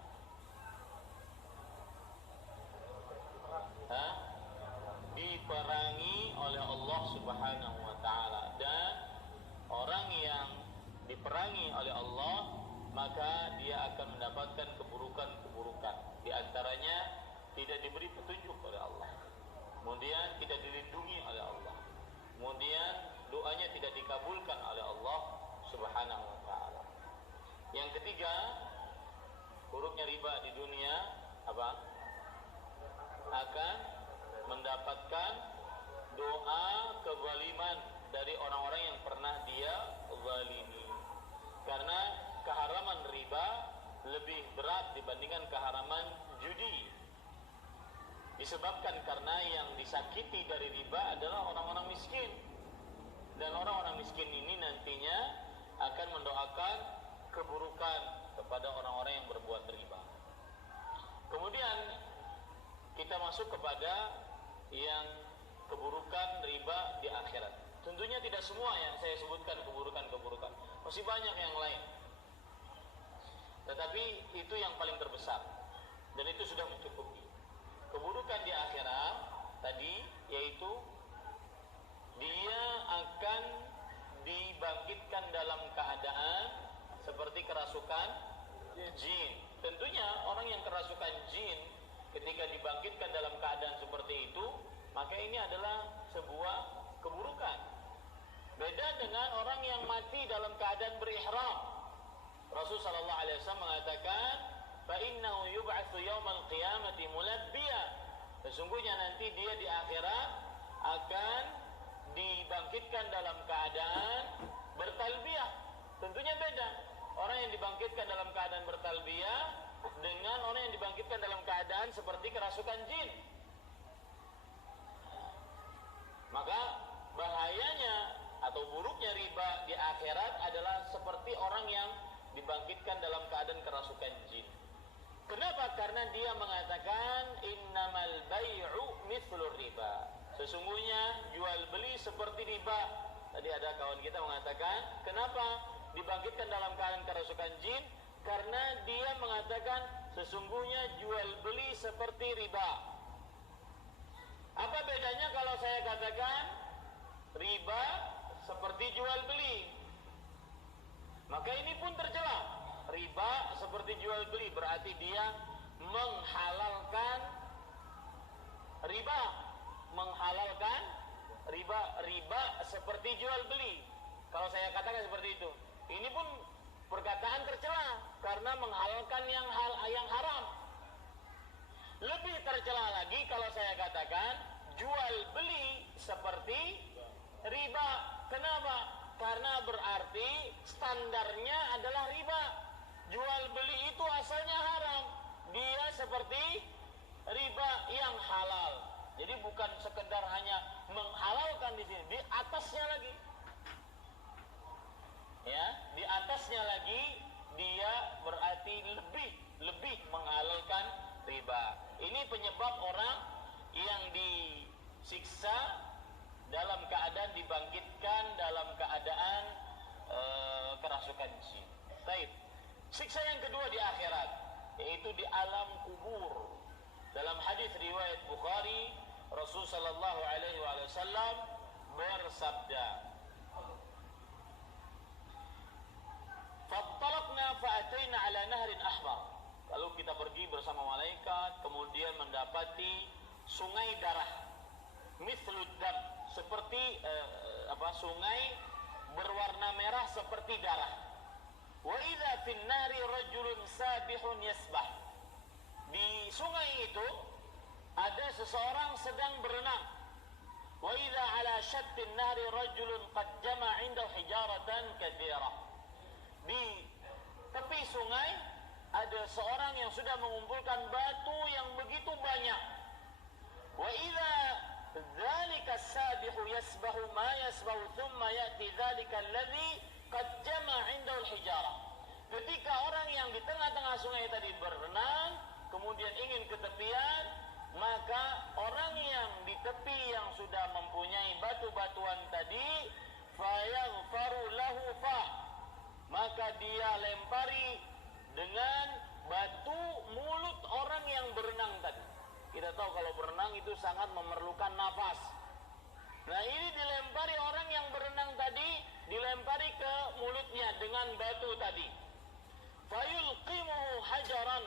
diperangi oleh Allah Subhanahu wa taala, dan orang yang diperangi oleh Allah maka dia akan mendapatkan keburukan-keburukan. Di antaranya tidak diberi petunjuk oleh Allah, kemudian tidak dilindungi oleh Allah, kemudian doanya tidak dikabulkan oleh Allah Subhanahu wa taala. Yang ketiga, buruknya riba di dunia apa? Akan mendapatkan doa kezaliman dari orang-orang yang pernah dia zalimi. Karena keharaman riba lebih berat dibandingkan keharaman judi. Disebabkan karena yang disakiti dari riba adalah orang-orang miskin. Dan orang-orang miskin ini nantinya akan mendoakan keburukan kepada orang-orang yang berbuat riba. Kemudian kita masuk kepada yang keburukan riba di akhirat. Tentunya tidak semua yang saya sebutkan keburukan-keburukan, masih banyak yang lain. Tetapi itu yang paling terbesar, dan itu sudah mencukupi. Keburukan di akhirat tadi yaitu dia akan dibangkitkan dalam keadaan seperti kerasukan jin. Tentunya orang yang kerasukan jin ketika dibangkitkan dalam keadaan seperti itu, maka ini adalah sebuah keburukan. Beda dengan orang yang mati dalam keadaan berihram. Rasul sallallahu alaihi wasallam mengatakan, "Fa innahu yub'atsu yaumal qiyamati mulabbiya." Sesungguhnya nanti dia di akhirat akan dibangkitkan dalam keadaan bertalbiyah. Tentunya beda orang yang dibangkitkan dalam keadaan bertalbiyah dengan orang yang dibangkitkan dalam keadaan seperti kerasukan jin. Maka bahayanya atau buruknya riba di akhirat adalah seperti orang yang dibangkitkan dalam keadaan kerasukan jin. Kenapa? Karena dia mengatakan innamal bai'u mithlur riba. Sesungguhnya jual beli seperti riba. Tadi ada kawan kita mengatakan, kenapa dibangkitkan dalam keadaan kerasukan jin? Karena dia mengatakan sesungguhnya jual beli seperti riba. Apa bedanya kalau saya katakan riba seperti jual beli? Maka ini pun tercela. Riba seperti jual beli berarti dia menghalalkan riba. Menghalalkan riba, riba seperti jual beli. Kalau saya katakan seperti itu, ini pun perkataan tercela karena menghalalkan yang haram. Lebih tercela lagi kalau saya katakan jual beli seperti riba. Kenapa? Karena berarti standarnya adalah riba. Jual beli itu asalnya haram, dia seperti riba yang halal. Jadi bukan sekedar hanya menghalalkan di sini, di atasnya lagi. Ya, di atasnya lagi dia berarti lebih menghalalkan riba. Ini penyebab orang yang disiksa dalam keadaan dibangkitkan dalam keadaan kerasukan jin. Baik. Siksa yang kedua di akhirat, yaitu di alam kubur. Dalam hadis riwayat Bukhari, Rasul sallallahu alaihi wasallam bersabda, "Fattalaqna fa'ataina 'ala nahrin ahmar." Lalu kita pergi bersama malaikat, kemudian mendapati sungai darah, mithlud dam, seperti sungai berwarna merah seperti darah. Wa idza fin nari rajulun sabihun yasbah. Di sungai itu ada seseorang sedang berenang. Wa idza ala shattin nari rajulun qad jama'a 'indahu hijaratan katsirah. Di tepi sungai ada seorang yang sudah mengumpulkan batu yang begitu banyak. Wa idza dzalika as-sabihu yasbahu ma yasbahu thumma ya'ti dzalika alladhi qad jama'a 'indahu al-hijarah. Ketika orang yang di tengah-tengah sungai tadi berenang, kemudian ingin ke tepian, maka orang yang di tepi yang sudah mempunyai batu-batuan tadi, fayaghfaru lahu fah, maka dia lempari dengan batu mulut orang yang berenang tadi. Kita tahu kalau berenang itu sangat memerlukan nafas. Nah, ini dilempari orang yang berenang tadi, dilempari ke mulutnya dengan batu tadi. Fayulqimuhu hajaran,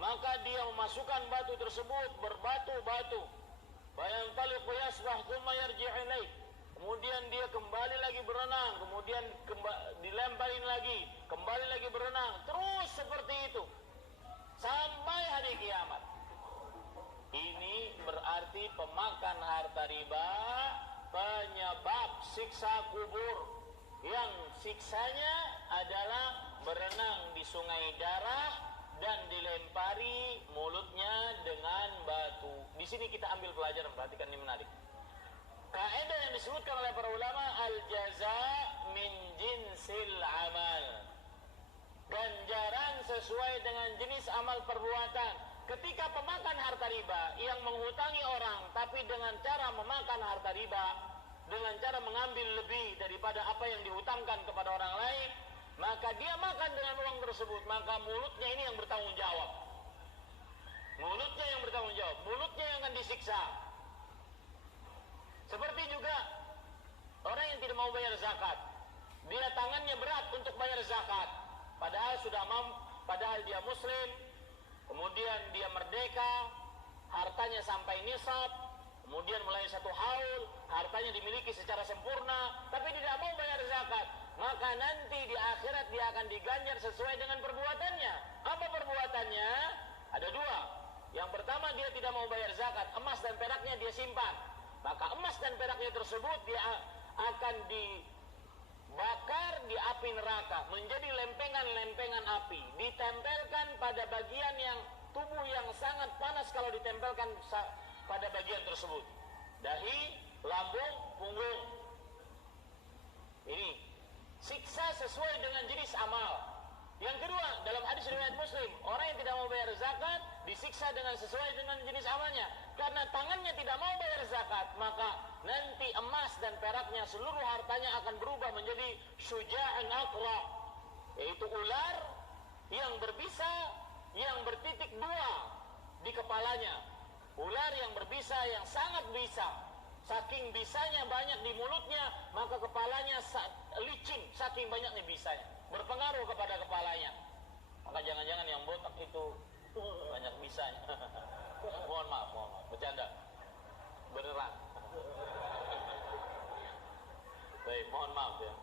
maka dia memasukkan batu tersebut berbatu-batu. Fayantaliqu yasbah thumma yarji' ilaih. Kemudian dia kembali lagi berenang, kemudian dilemparin lagi, kembali lagi berenang, terus seperti itu sampai hari kiamat. Ini berarti pemakan harta riba penyebab siksa kubur, yang siksanya adalah berenang di sungai darah dan dilempari mulutnya dengan batu. Di sini kita ambil pelajaran, perhatikan ini menarik. Kaidah yang disebutkan oleh para ulama, al-jaza min jinsil amal. Ganjaran sesuai dengan jenis amal perbuatan. Ketika pemakan harta riba yang menghutangi orang, tapi dengan cara memakan harta riba, dengan cara mengambil lebih daripada apa yang dihutangkan kepada orang lain, maka dia makan dengan uang tersebut, maka mulutnya ini yang bertanggung jawab. Mulutnya yang bertanggung jawab, mulutnya yang akan disiksa. Seperti juga orang yang tidak mau bayar zakat, dia tangannya berat untuk bayar zakat, padahal dia muslim, kemudian dia merdeka, hartanya sampai nisab, kemudian mulai satu haul, hartanya dimiliki secara sempurna, tapi tidak mau bayar zakat, maka nanti di akhirat dia akan diganjar sesuai dengan perbuatannya. Apa perbuatannya? Ada dua. Yang pertama, dia tidak mau bayar zakat, emas dan peraknya dia simpan. Maka emas dan peraknya tersebut dia akan dibakar di api neraka, menjadi lempengan-lempengan api, ditempelkan pada bagian yang tubuh yang sangat panas kalau ditempelkan pada bagian tersebut. Dahi, lambung, punggung. Ini siksa sesuai dengan jenis amal. Yang kedua, dalam hadis riwayat Muslim, orang yang tidak mau bayar zakat disiksa dengan sesuai dengan jenis amalnya. Karena tangannya tidak mau bayar zakat, maka nanti emas dan peraknya, seluruh hartanya akan berubah menjadi syuja'an aqra, yaitu ular yang berbisa, yang bertitik dua di kepalanya. Ular yang berbisa, yang sangat bisa. Saking bisanya banyak di mulutnya, maka kepalanya licin, saking banyaknya bisanya, berpengaruh kepada kepalanya. Maka jangan-jangan yang botak itu banyak bisanya. Mohon maaf, bercanda. Beneran. Baik, mohon maaf ya.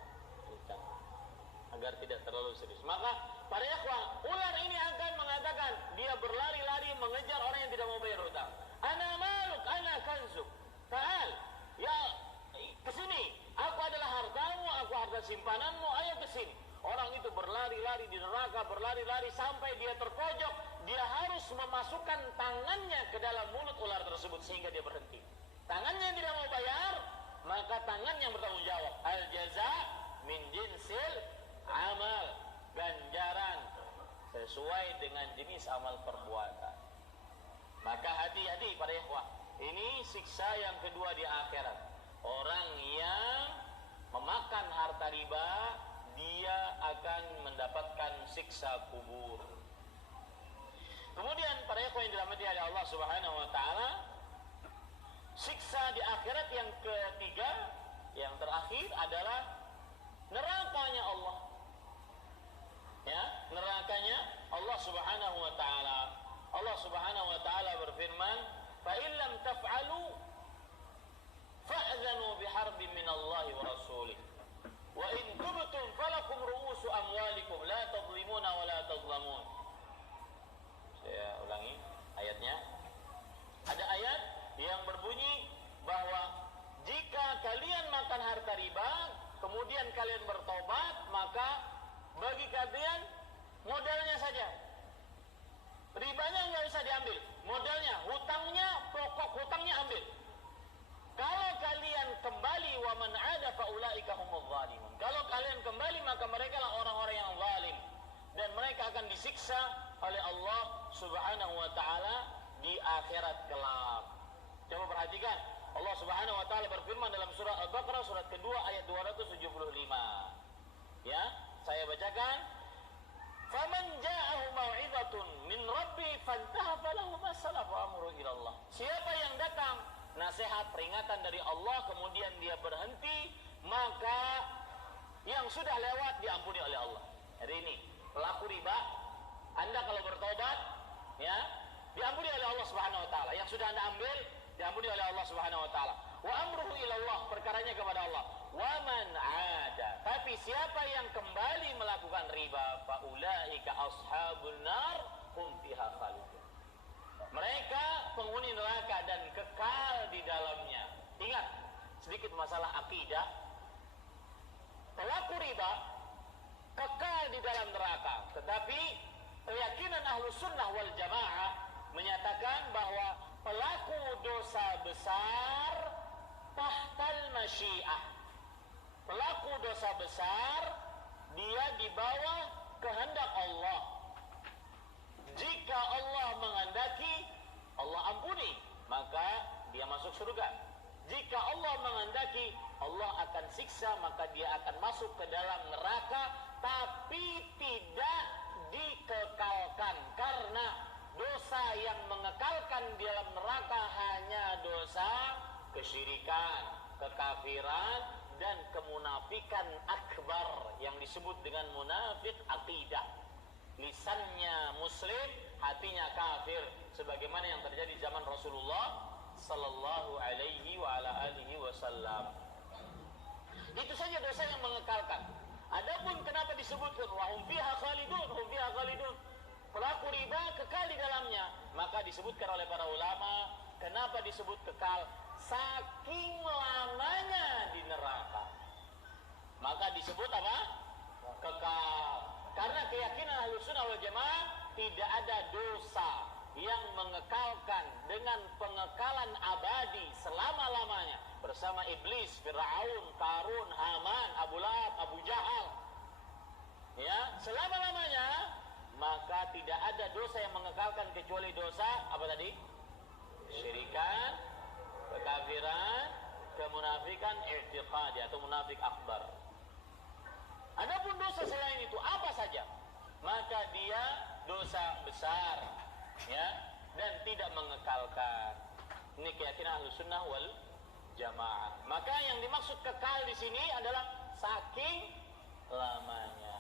Agar tidak terlalu serius. Maka para ikhwah, ular ini akan mengatakan, dia berlari-lari mengejar orang yang tidak mau bayar hutang. Ana maluk, ana kanzuk. Ta'al, ya kesini. Aku adalah hartamu, aku harta simpananmu, ayo kesini. Orang itu berlari-lari di neraka, berlari-lari sampai dia terpojok. Dia harus memasukkan tangannya ke dalam mulut ular tersebut sehingga dia berhenti. Tangannya yang tidak mau bayar, maka tangan yang bertanggung jawab. Al-jaza min jinsil amal. Ganjaran sesuai dengan jenis amal perbuatan. Maka hati-hati para ikhwah. Ini siksa yang kedua di akhirat. Orang yang memakan harta riba dia akan mendapatkan siksa kubur. Kemudian para ikhwan yang dirahmati oleh Allah Subhanahu wa taala, siksa di akhirat yang ketiga, yang terakhir adalah nerakanya Allah. Ya, nerakanya Allah Subhanahu wa taala. Allah Subhanahu wa taala berfirman, "Fa in lam taf'alu fa'zanu biharbin minallahi wa rasulih. Wa in tubtum falakum ru'usu amwalikum la tadhlimuna wa la tadhlamun." Saya ulangi ayatnya. Ada ayat yang berbunyi bahwa jika kalian makan harta riba, kemudian kalian bertobat, maka bagi kalian modalnya saja. Ribanya nggak bisa diambil, modalnya, hutangnya, pokok hutangnya ambil. Kalau kalian kembali, wa man 'ada fa ulaika humudz zalimun. Kalau kalian kembali, maka mereka lah orang-orang yang zalim dan mereka akan disiksa oleh Allah Subhanahu wa taala di akhirat kelak. Coba perhatikan, Allah Subhanahu wa taala berfirman dalam surah Al-Baqarah surat kedua ayat 275. Ya, saya bacakan. Faman ja'ahu mau'izatun min rabbi fantaha falahu ma salafa amru ila Allah. Siapa yang datang nasihat peringatan dari Allah kemudian dia berhenti, maka yang sudah lewat diampuni oleh Allah. Hari ini pelaku riba, Anda kalau bertobat, ya, diampuni oleh Allah Subhanahu wa taala. Yang sudah Anda ambil diampuni oleh Allah Subhanahu wa taala. Wa amruhu ila Allah, perkaranya kepada Allah. Wa man 'ada, tapi siapa yang kembali melakukan riba, fa ulaika ashabun nar hum fiha khalidun. Mereka penghuni neraka dan kekal di dalamnya. Ingat sedikit masalah akidah. Pelaku riba kekal di dalam neraka, tetapi keyakinan Ahlus Sunnah wal Jamaah menyatakan bahwa pelaku dosa besar tahtal masyiah. Pelaku dosa besar dia di bawah kehendak Allah. Jika Allah menghendaki, Allah ampuni, maka dia masuk surga. Jika Allah menghendaki, Allah akan siksa, maka dia akan masuk ke dalam neraka, tapi tidak dikekalkan. Karena dosa yang mengekalkan di dalam neraka hanya dosa kesyirikan, kekafiran, dan kemunafikan akbar yang disebut dengan munafik akidah. Lisannya muslim, hatinya kafir, sebagaimana yang terjadi zaman Rasulullah sallallahu alaihi wa ala alihi wasallam. Itu saja dosa yang mengekalkan. Adapun kenapa disebutkan wa hum fiha khalidun, hum fiha khalidun, pelaku riba kekal di dalamnya, maka disebutkan oleh para ulama, kenapa disebut kekal? Saking lamanya di neraka, maka disebut apa? Kekal. Karena keyakinan Ahlus Sunnah wal Jamaah tidak ada dosa yang mengekalkan dengan pengekalan abadi selama-lamanya bersama iblis, Fir'aun, Qarun, Haman, Abu Lahab, Abu Jahal. Ya, selama-lamanya, maka tidak ada dosa yang mengekalkan kecuali dosa apa tadi? Syirikan, kekafiran, kemunafikan i'tiqadi atau munafik akbar. Adapun dosa selain itu apa saja, maka dia dosa besar, ya, dan tidak mengekalkan. Ini keyakinan Ahlus Sunnah wal Jamaah. Maka yang dimaksud kekal di sini adalah saking lamanya.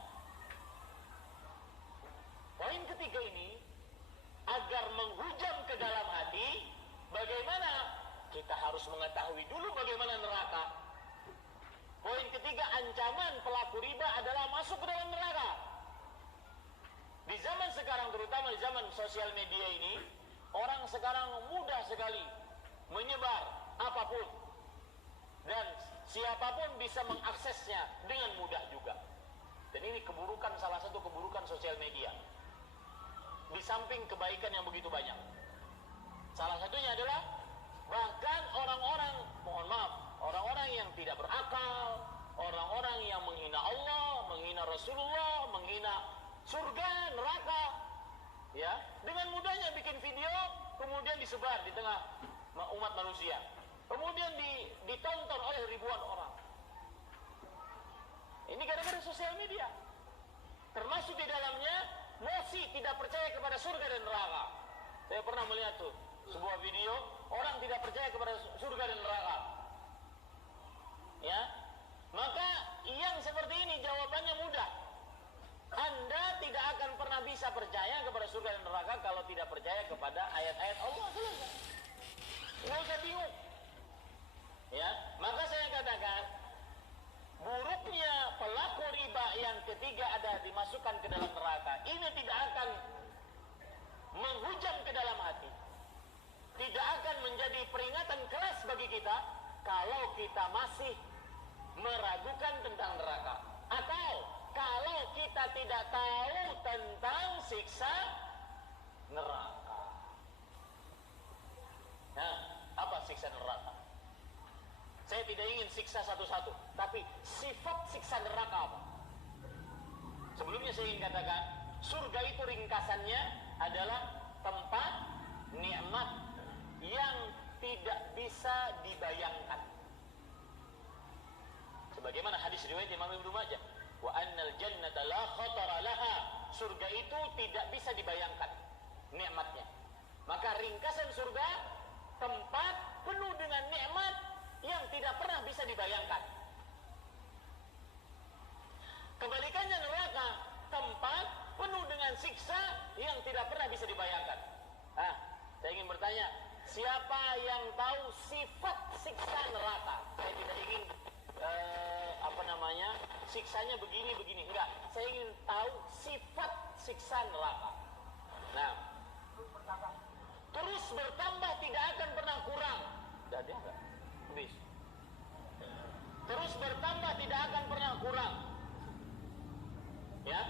Poin ketiga ini agar menghujam ke dalam hati, bagaimana kita harus mengetahui dulu bagaimana neraka. Poin ketiga, ancaman pelaku riba adalah masuk ke dalam neraka. Di zaman sekarang, terutama di zaman sosial media ini, orang sekarang mudah sekali menyebar apapun, dan siapapun bisa mengaksesnya dengan mudah juga. Dan ini keburukan, salah satu keburukan sosial media, di samping kebaikan yang begitu banyak. Salah satunya adalah bahkan orang-orang, mohon maaf, orang-orang yang tidak berakal, orang-orang yang menghina Allah, menghina Rasulullah, menghina surga, neraka, ya, dengan mudahnya bikin video, kemudian disebar di tengah umat manusia, kemudian ditonton oleh ribuan orang. Ini gara-gara sosial media. Termasuk di dalamnya mosi tidak percaya kepada surga dan neraka. Saya pernah melihat tuh sebuah video orang tidak percaya kepada surga dan neraka. Ya, maka yang seperti ini jawabannya mudah. Anda tidak akan pernah bisa percaya kepada surga dan neraka kalau tidak percaya kepada ayat-ayat Allah. Selesai. Nggak usah bingung. Ya, maka saya katakan buruknya pelaku riba yang ketiga ada dimasukkan ke dalam neraka. Ini tidak akan menghujam ke dalam hati. Tidak akan menjadi peringatan keras bagi kita kalau kita masih meragukan tentang neraka. Atau kalau kita tidak tahu tentang siksa neraka. Nah, apa siksa neraka? Saya tidak ingin siksa satu-satu, tapi sifat siksa neraka apa? Sebelumnya saya ingin katakan, surga itu ringkasannya adalah tempat nikmat yang tidak bisa dibayangkan. Sebagaimana hadis riwayat Imam Ibnu Majah, wa annal jannata la khatara laha. Surga itu tidak bisa dibayangkan nikmatnya. Maka ringkasan surga tempat penuh dengan nikmat yang tidak pernah bisa dibayangkan. Kebalikannya neraka tempat penuh dengan siksa yang tidak pernah bisa dibayangkan. Saya ingin bertanya, siapa yang tahu sifat siksa neraka? Saya tidak ingin siksanya begini, enggak. Saya ingin tahu sifat siksa neraka. Nah, terus bertambah, tidak akan pernah kurang. Sudah ada enggak? Habis. Terus bertambah, tidak akan pernah kurang. Ya,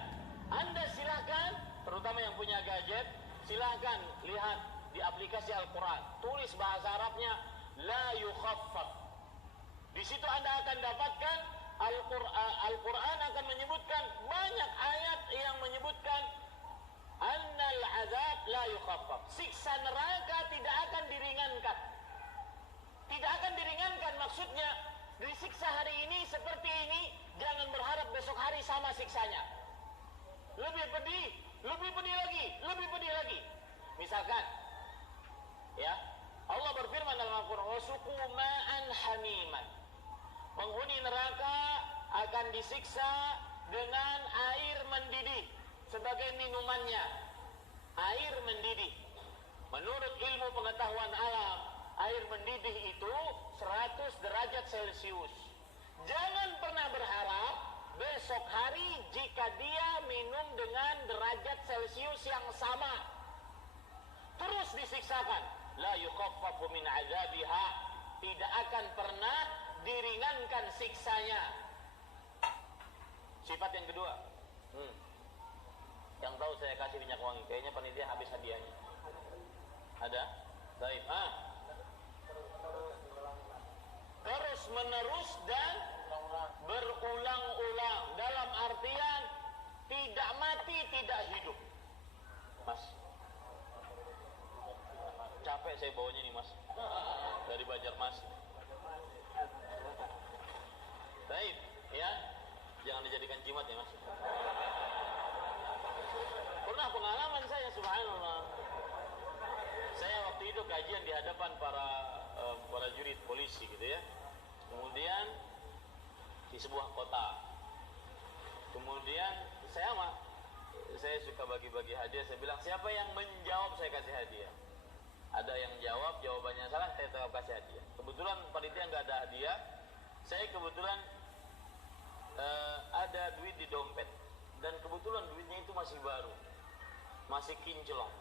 Anda silakan, terutama yang punya gadget, silakan lihat di aplikasi Al-Quran. Tulis bahasa Arabnya la yukhaffaf. Di situ Anda akan dapatkan Al-Quran akan menyebutkan banyak ayat yang menyebutkan annal azab la yukhaffaf. Siksa neraka tidak akan diringankan. Tidak akan diringankan, maksudnya disiksa hari ini seperti ini, jangan berharap besok hari sama siksanya. Lebih pedih lagi, lebih pedih lagi. Misalkan, ya, Allah berfirman dalam Al-Quran, wasuqu ma'an hamiman. Penghuni neraka akan disiksa dengan air mendidih sebagai minumannya. Air mendidih. Menurut ilmu pengetahuan alam, air mendidih itu 100 derajat Celcius. Jangan pernah berharap besok hari jika dia minum dengan derajat Celcius yang sama. Terus disiksakan. La yukhaffafu min azabiha. Tidak akan pernah diringankan siksanya. Sifat yang kedua. Yang tahu saya kasih minyak wangi. Kayaknya panitia habis hadiahnya. Ada? Baik. Terus menerus dan berulang-ulang. Dalam artian tidak mati, tidak hidup. Mas, capek saya bawanya nih mas, dari Banjarmasin. Baik, ya, jangan dijadikan jimat ya mas. Pernah pengalaman saya, subhanallah. Saya waktu itu kajian di hadapan para jurid polisi gitu ya. Kemudian di sebuah kota. Kemudian saya suka bagi-bagi hadiah. Saya bilang siapa yang menjawab saya kasih hadiah. Ada yang jawab, jawabannya salah, saya tetap kasih hadiah. Kebetulan panitia nggak ada hadiah. Saya kebetulan ada duit di dompet. Dan kebetulan duitnya itu masih baru, masih kinclong.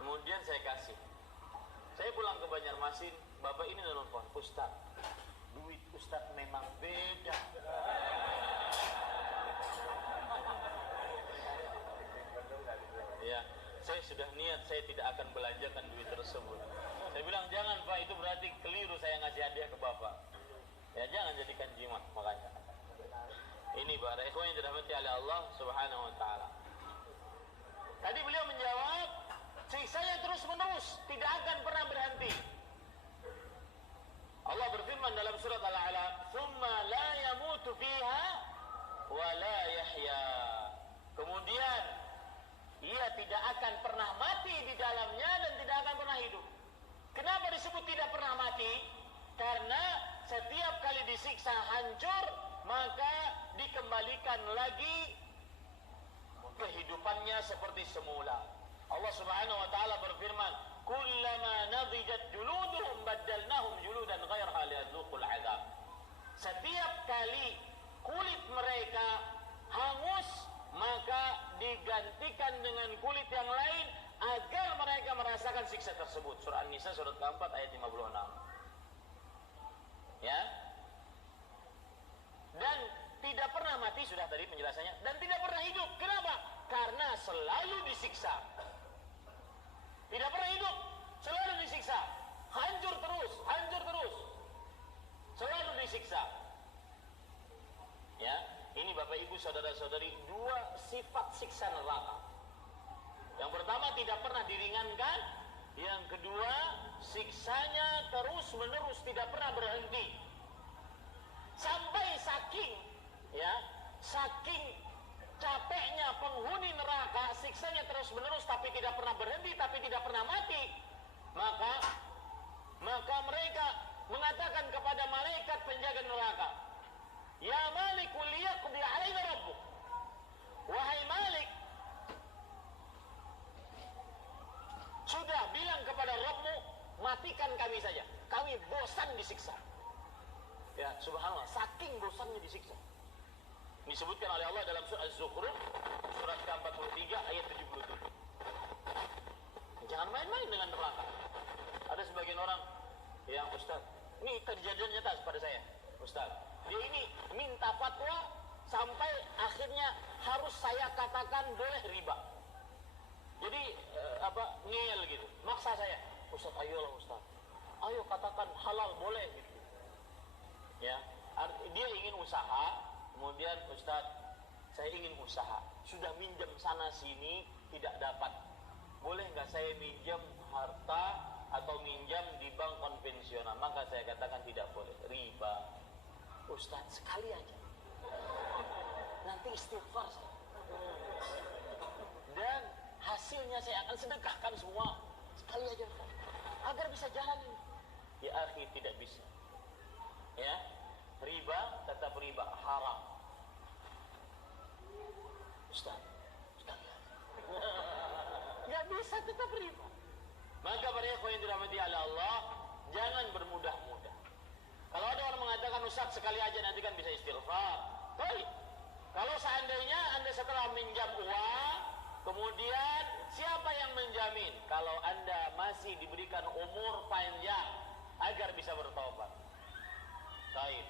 Kemudian saya kasih. Saya pulang ke Banjarmasin, bapak ini nelfon, Ustaz, duit Ustaz memang beda. Ya, saya sudah niat saya tidak akan belanjakan duit tersebut. Saya bilang jangan Pak, itu berarti keliru saya ngasih hadiah ke bapak. Ya jangan jadikan jimat makanya. Ini para ikhwan yang dirahmati oleh Allah Subhanahu wa taala. Tadi beliau menjawab, siksanya terus menerus, tidak akan pernah berhenti. Allah berfirman dalam surat Al-A'la, "Tsumma la yamutu fiha wa la yahya. Kemudian ia tidak akan pernah mati di dalamnya dan tidak akan pernah hidup. Kenapa disebut tidak pernah mati? Karena setiap kali disiksa hancur, maka dikembalikan lagi kehidupannya seperti semula. Allah Subhanahu wa taala berfirman, "Kullama nadijat juluduhum baddalnahum juludan ghairaha liyadzuqul 'adzab." Setiap kali kulit mereka hangus, maka digantikan dengan kulit yang lain agar mereka merasakan siksa tersebut. Surah An-Nisa surat keempat ayat 56. Ya. Dan tidak pernah mati, sudah tadi penjelasannya, dan tidak pernah hidup. Kenapa? Karena selalu disiksa. Tidak pernah hidup, selalu disiksa. Hancur terus, hancur terus. Selalu disiksa. Ya, ini Bapak Ibu saudara-saudari, dua sifat siksa neraka. Yang pertama tidak pernah diringankan, yang kedua siksanya terus menerus tidak pernah berhenti. Sampai saking capeknya penghuni neraka, siksanya terus menerus tapi tidak pernah berhenti, tapi tidak pernah mati. Maka mereka mengatakan kepada malaikat penjaga neraka, "Ya Malik, liyaqdi 'alaina rabbuk." Wahai Malik, sudah bilang kepada Rabbmu, matikan kami saja. Kami bosan disiksa. Ya, subhanallah, saking bosannya disiksa. Disebutkan oleh Allah dalam surah Az-Zukhruf surat ke-43 ayat 77. Jangan main-main dengan neraka. Ada sebagian orang yang, Ustaz, ini kejadian nyata pada saya, Ustaz. Dia ini minta fatwa sampai akhirnya harus saya katakan boleh riba. Jadi ngeyel gitu, maksa saya, Ustaz, ayolah Ustaz, ayo katakan halal boleh gitu. Ya, dia ingin usaha, kemudian Ustaz, saya ingin usaha, sudah minjam sana sini tidak dapat, boleh nggak saya minjam harta atau minjam di bank konvensional? Maka saya katakan tidak boleh, riba. Ustaz, sekali aja, nanti istighfar saya, dan hasilnya saya akan sedekahkan semua, sekali aja agar bisa jalan ini. Ya akhi, tidak bisa. Ya, riba tetap riba, haram. Ustaz, sekali aja. Nggak bisa, tetap riba. Maka para ikhwan yang dirahmati oleh Allah, jangan bermudah-mudah. Kalau ada orang mengatakan, Ustaz, sekali aja nanti kan bisa istighfar. Baik. Kalau seandainya Anda setelah minjam uang, kemudian siapa yang menjamin kalau Anda masih diberikan umur panjang agar bisa bertobat? Baik.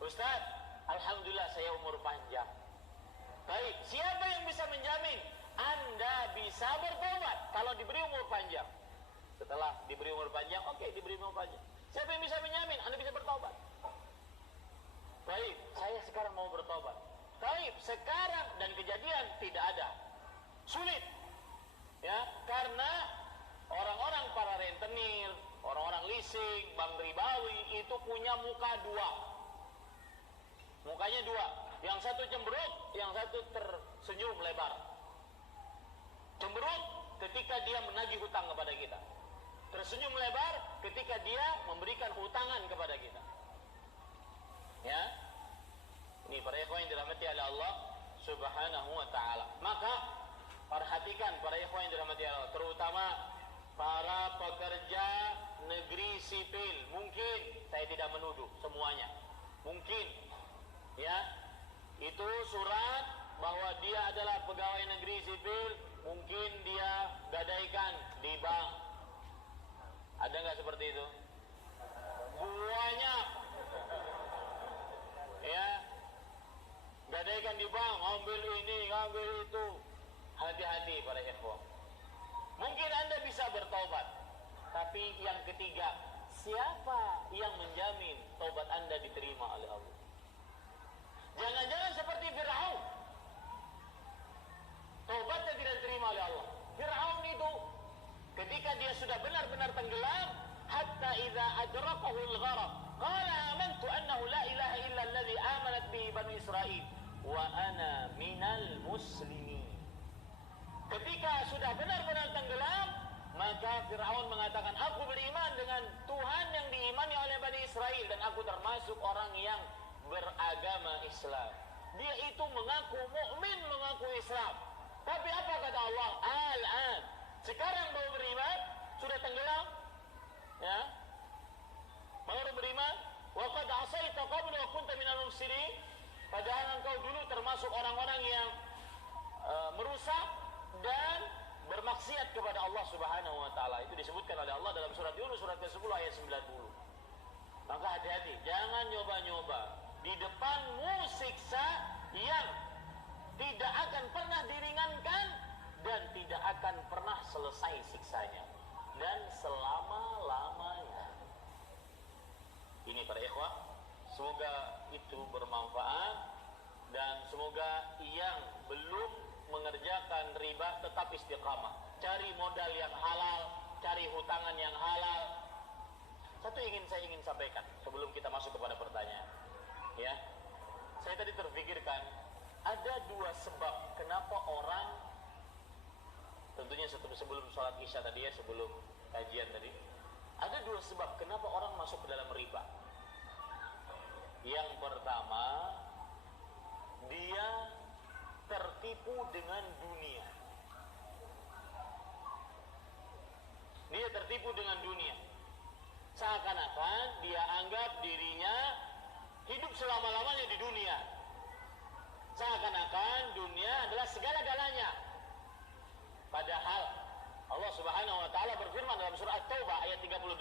Ustaz, alhamdulillah saya umur panjang. Baik, siapa yang bisa menjamin Anda bisa bertobat kalau diberi umur panjang? Setelah diberi umur panjang, oke, diberi umur panjang. Siapa yang bisa menjamin Anda bisa bertobat? Baik, saya sekarang mau bertobat. Baik, sekarang dan kejadian tidak ada. Sulit. Ya, karena orang-orang para rentenir, orang-orang leasing, bank ribawi itu punya muka dua. Mukanya dua. Yang satu cemberut, yang satu tersenyum lebar. Cemberut ketika dia menagih hutang kepada kita. Tersenyum lebar ketika dia memberikan hutangan kepada kita. Ya. Ini para ikhwan yang dirahmati oleh Allah Subhanahu wa taala. Maka perhatikan para ikhwan yang dirahmati Allah, terutama para pekerja negeri sipil. Mungkin saya tidak menuduh semuanya. Mungkin ya, itu surat bahwa dia adalah pegawai negeri sipil, mungkin dia gadaikan di bank. Ada nggak seperti itu? Banyak. Ya, gadaikan di bank, ambil ini, ambil itu. Hati-hati para ikhwan. Mungkin Anda bisa bertobat, tapi yang ketiga, siapa yang menjamin taubat Anda diterima oleh Allah? Jangan-jangan seperti Fir'aun, taubatnya tidak diterima oleh Allah. Fir'aun itu ketika dia sudah benar-benar tenggelam, hatta idza adrakahu al-gharq qala amantu annahu la ilaha illa alladhi amanat bihi banu Israil wa ana minal muslimin. Ketika sudah benar-benar tenggelam, maka Fir'aun mengatakan, aku beriman dengan Tuhan yang diimani oleh Bani Israel dan aku termasuk orang yang beragama Islam. Dia itu mengaku mukmin, mengaku Islam. Tapi apa kata Allah? Al-an, sekarang baru beriman, sudah tenggelam, ya, baru beriman. Wa qad asaita qabla wa kunta minal mufsidin. Padahal engkau dulu termasuk orang-orang yang merusak dan bermaksiat kepada Allah Subhanahu wa taala. Itu disebutkan oleh Allah dalam surat Yunus surat ke-10 ayat 90. Maka hati-hati, jangan nyoba-nyoba. Di depanmu siksa yang tidak akan pernah diringankan dan tidak akan pernah selesai siksanya dan selama-lamanya. Ini para ikhwah, semoga itu bermanfaat dan semoga yang belum mengerjakan riba tetap istiqamah. Cari modal yang halal, cari hutangan yang halal. Satu saya ingin sampaikan sebelum kita masuk kepada pertanyaan. Ya, saya tadi terpikirkan ada dua sebab kenapa orang, tentunya sebelum sholat isya tadi ya, sebelum kajian tadi, ada dua sebab kenapa orang masuk ke dalam riba. Yang pertama, dia tertipu dengan dunia. Dia tertipu dengan dunia. Seakan-akan dia anggap dirinya hidup selama-lamanya di dunia. Seakan-akan dunia adalah segala-galanya. Padahal Allah Subhanahu wa taala berfirman dalam surah At-Taubah ayat 38,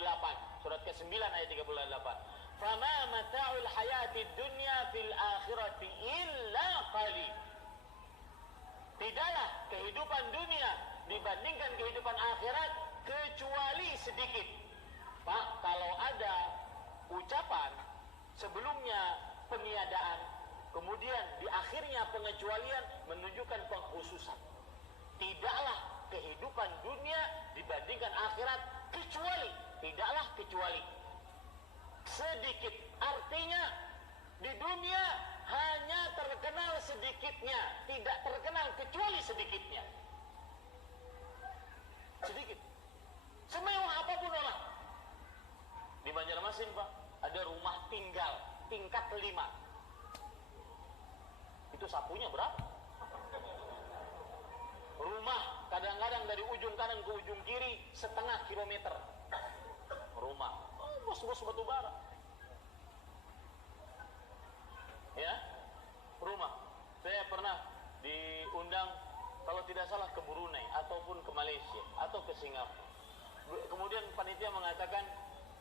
surat ke-9 ayat 38. Fama mata'ul hayatid dunya fil akhirati illa qalil. Tidaklah kehidupan dunia dibandingkan kehidupan akhirat kecuali sedikit. Pak, kalau ada ucapan sebelumnya peniadaan, kemudian di akhirnya pengecualian, menunjukkan pengkhususan. Tidaklah kehidupan dunia dibandingkan akhirat kecuali, tidaklah kecuali sedikit. Artinya di dunia hanya terkenal sedikitnya, tidak terkenal kecuali sedikitnya. Sedikit. Semewah apapun orang. Di Banjarmasin, Pak, ada rumah tinggal tingkat 5. Itu sapunya berapa? Rumah kadang-kadang dari ujung kanan ke ujung kiri setengah kilometer. Rumah, bos-bos batu bara. Ya, rumah. Saya pernah diundang, kalau tidak salah ke Brunei ataupun ke Malaysia atau ke Singapura. Kemudian panitia mengatakan,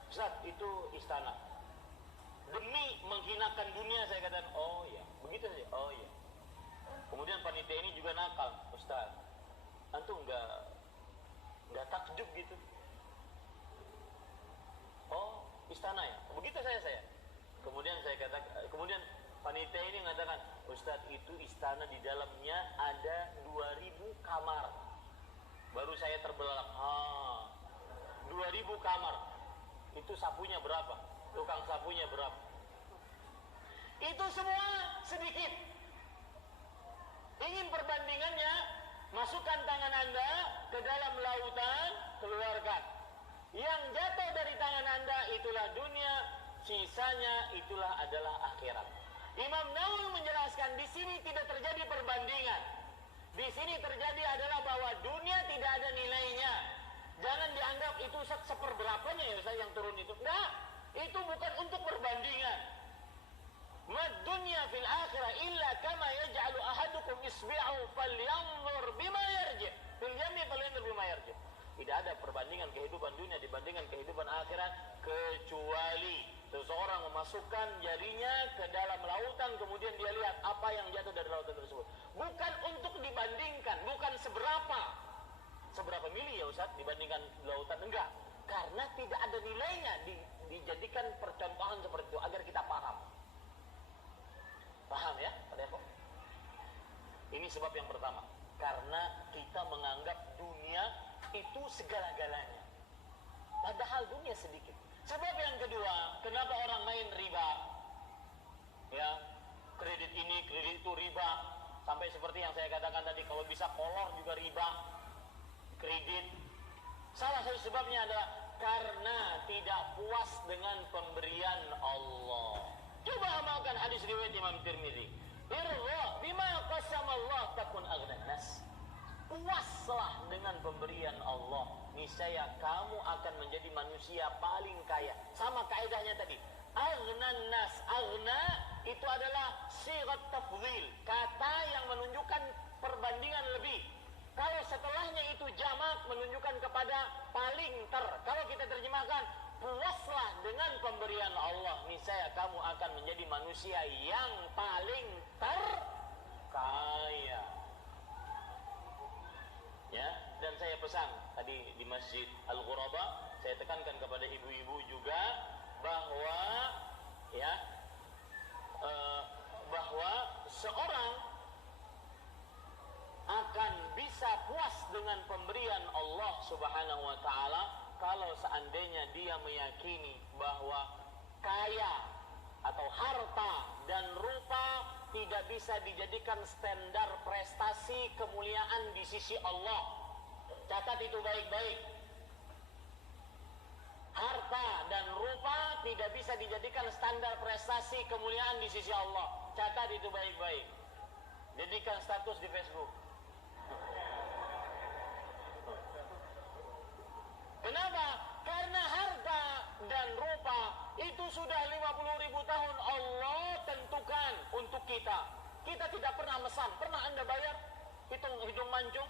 Ustaz, itu istana. Demi menghinakan dunia, saya katakan, oh iya, begitu saja, oh iya. Kemudian panitia ini juga nakal, Ustaz, antum nggak takjub gitu. Oh, istana ya, begitu saya. Kemudian saya katakan, kemudian panitia ini mengatakan, Ustaz, itu istana di dalamnya ada 2000 kamar. Baru saya terbelalak, 2000 kamar. Itu sapunya berapa? Tukang sapunya berapa? Itu semua sedikit. Ingin perbandingannya, masukkan tangan Anda ke dalam lautan, keluarkan. Yang jatuh dari tangan Anda itulah dunia, sisanya itulah adalah akhirat. Imam Nawawi menjelaskan di sini tidak terjadi perbandingan. Di sini terjadi adalah bahwa dunia tidak ada nilainya. Jangan dianggap itu seperberapanya ya Ustaz yang turun itu. Enggak, itu bukan untuk perbandingan. Mad dunya fil akhirah illa kama yaj'alu ahadukum isbi'ahu falyanzur bima yarji'. Fil yami falyanzur bima yarji'. Tidak ada perbandingan kehidupan dunia dibandingkan kehidupan akhirat kecuali seseorang memasukkan jarinya ke dalam lautan kemudian dia lihat apa yang jatuh dari lautan tersebut. Bukan untuk dibandingkan, bukan seberapa mili ya Ustaz dibandingkan lautan, enggak. Karena tidak ada nilainya dijadikan percontohan seperti itu agar kita paham. Paham ya, Pak Deko? Ini sebab yang pertama. Karena kita menganggap dunia itu segala-galanya. Padahal dunia sedikit. Sebab yang kedua, kenapa orang main riba? Ya, kredit ini, kredit itu riba. Sampai seperti yang saya katakan tadi, kalau bisa kolor juga riba, kredit. Salah satu sebabnya adalah karena tidak puas dengan pemberian Allah. Coba amalkan hadis riwayat Imam Tirmidzi. Irra bima qasama Allah takun aghnan nas. Puaslah dengan pemberian Allah, niscaya kamu akan menjadi manusia paling kaya. Sama kaidahnya tadi. Aghnan nas, aghna itu adalah sighat tafdhil, kata yang menunjukkan perbandingan lebih. Kalau setelahnya itu jamak menunjukkan kepada paling ter. Kalau kita terjemahkan, puaslah dengan pemberian Allah, niscaya kamu akan menjadi manusia yang paling terkaya. Ya, dan saya pesan tadi di Masjid Al-Ghuraba, saya tekankan kepada ibu-ibu juga bahwa ya bahwa seorang akan bisa puas dengan pemberian Allah Subhanahu wa taala kalau seandainya dia meyakini bahwa kaya atau harta dan rupa tidak bisa dijadikan standar prestasi kemuliaan di sisi Allah. Catat itu baik-baik. Harta dan rupa tidak bisa dijadikan standar prestasi kemuliaan di sisi Allah. Catat itu baik-baik. Jadikan status di Facebook. Kenapa? Karena harta dan rupa itu sudah 50.000 tahun Allah tentukan untuk kita. Kita tidak pernah mesan. Pernah Anda bayar hidung mancung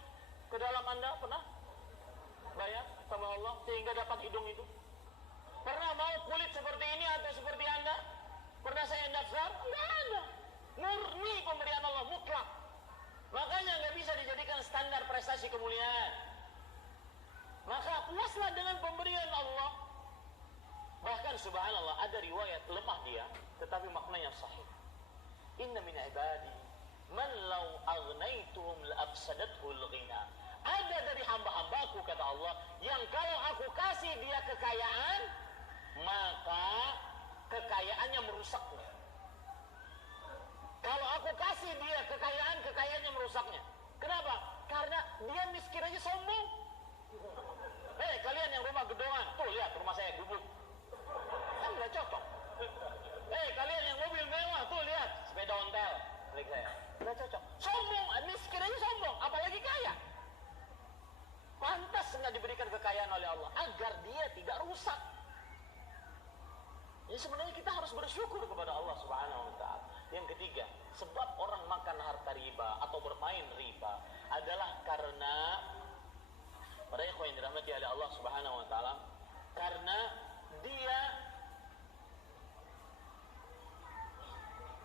ke dalam Anda? Pernah bayar sama Allah sehingga dapat hidung itu? Pernah mau kulit seperti ini atau seperti Anda? Pernah saya daftar? Enggak ada. Murni pemberian Allah mutlak. Makanya nggak bisa dijadikan standar prestasi kemuliaan. Maka puaslah dengan pemberian Allah. Bahkan subhanallah ada riwayat lemah dia, tetapi maknanya sahih. Inna min ibadi man law agnaituhum laafsadathul ghina. Ada dari hamba-hambaku kata Allah yang kalau aku kasih dia kekayaan, maka kekayaannya merusaknya. Kalau aku kasih dia kekayaan, kekayaannya merusaknya. Kenapa? Karena dia miskin aja sombong. Hei kalian yang rumah gedongan, tuh lihat rumah saya gubuk. Kan nggak cocok. Hei kalian yang mobil mewah, tuh lihat sepeda ontel milik saya. Nggak cocok. Sombong, miskin aja sombong, apalagi kaya. Pantas nggak diberikan kekayaan oleh Allah agar dia tidak rusak. Jadi sebenarnya kita harus bersyukur kepada Allah Subhanahu wa taala. Yang ketiga, sebab orang makan harta riba atau bermain riba adalah karena para ikhwan yang dirahmati oleh Allah Subhanahu wa taala, karena dia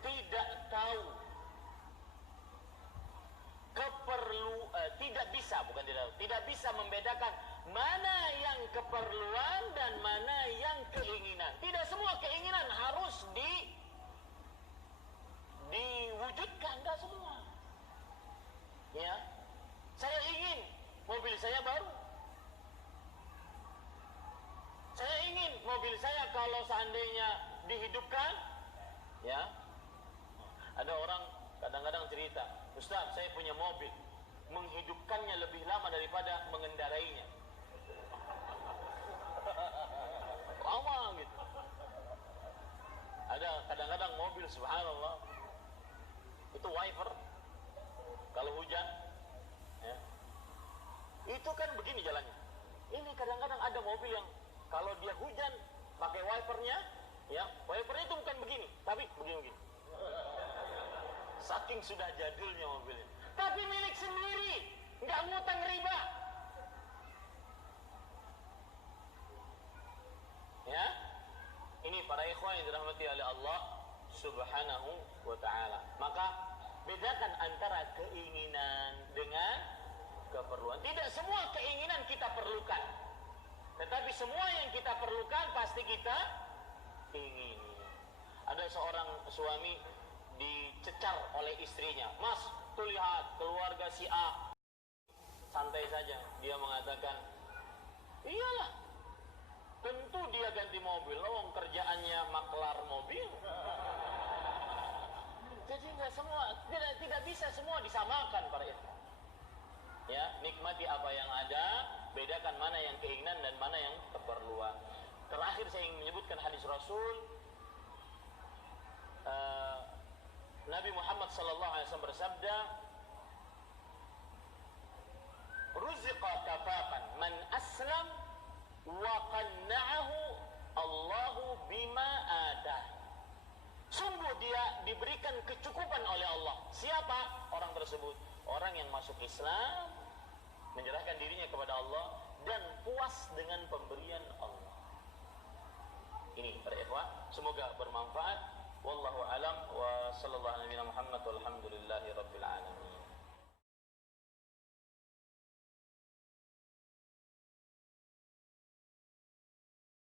tidak tahu tidak bisa membedakan mana yang keperluan dan mana yang keinginan. Tidak semua keinginan harus diwujudkan, enggak semua. Ya, saya ingin mobil saya baru. Saya ingin mobil saya kalau seandainya dihidupkan, ya. Ada orang kadang-kadang cerita, Ustaz, saya punya mobil, menghidupkannya lebih lama daripada mengendarainya. Lama gitu. Ada kadang-kadang mobil, subhanallah, itu wiper kalau hujan, ya, itu kan begini jalannya. Ini kadang-kadang ada mobil yang kalau dia hujan pakai wipernya, ya, wipernya itu bukan begini, tapi begini. Saking sudah jadulnya mobilnya. Tapi milik sendiri, nggak ngutang riba. Ya, ini para ikhwan yang dirahmati oleh Allah Subhanahu wa taala. Maka bedakan antara keinginan dengan keperluan. Tidak semua keinginan kita perlukan, tetapi semua yang kita perlukan pasti kita ingini. Ada seorang suami dicecar oleh istrinya, Mas, tuh lihat keluarga si A, santai saja. Dia mengatakan, iyalah, tentu dia ganti mobil, kerjaannya maklar mobil. Jadi nggak semua, tidak bisa semua disamakan para ikhwan. Ya, nikmati apa yang ada, bedakan mana yang keinginan dan mana yang keperluan. Terakhir saya ingin menyebutkan hadis Rasul. Nabi Muhammad SAW bersabda, "Ruziqa kafafan man aslam wa qanna'ahu Allahu bima atah." Sungguh dia diberikan kecukupan oleh Allah. Siapa orang tersebut? Orang yang masuk Islam, menyerahkan dirinya kepada Allah dan puas dengan pemberian Allah. Ini para ikhwan, semoga bermanfaat. Wallahu alam wa sallallahu alaihi wa sallam. Alhamdulillah.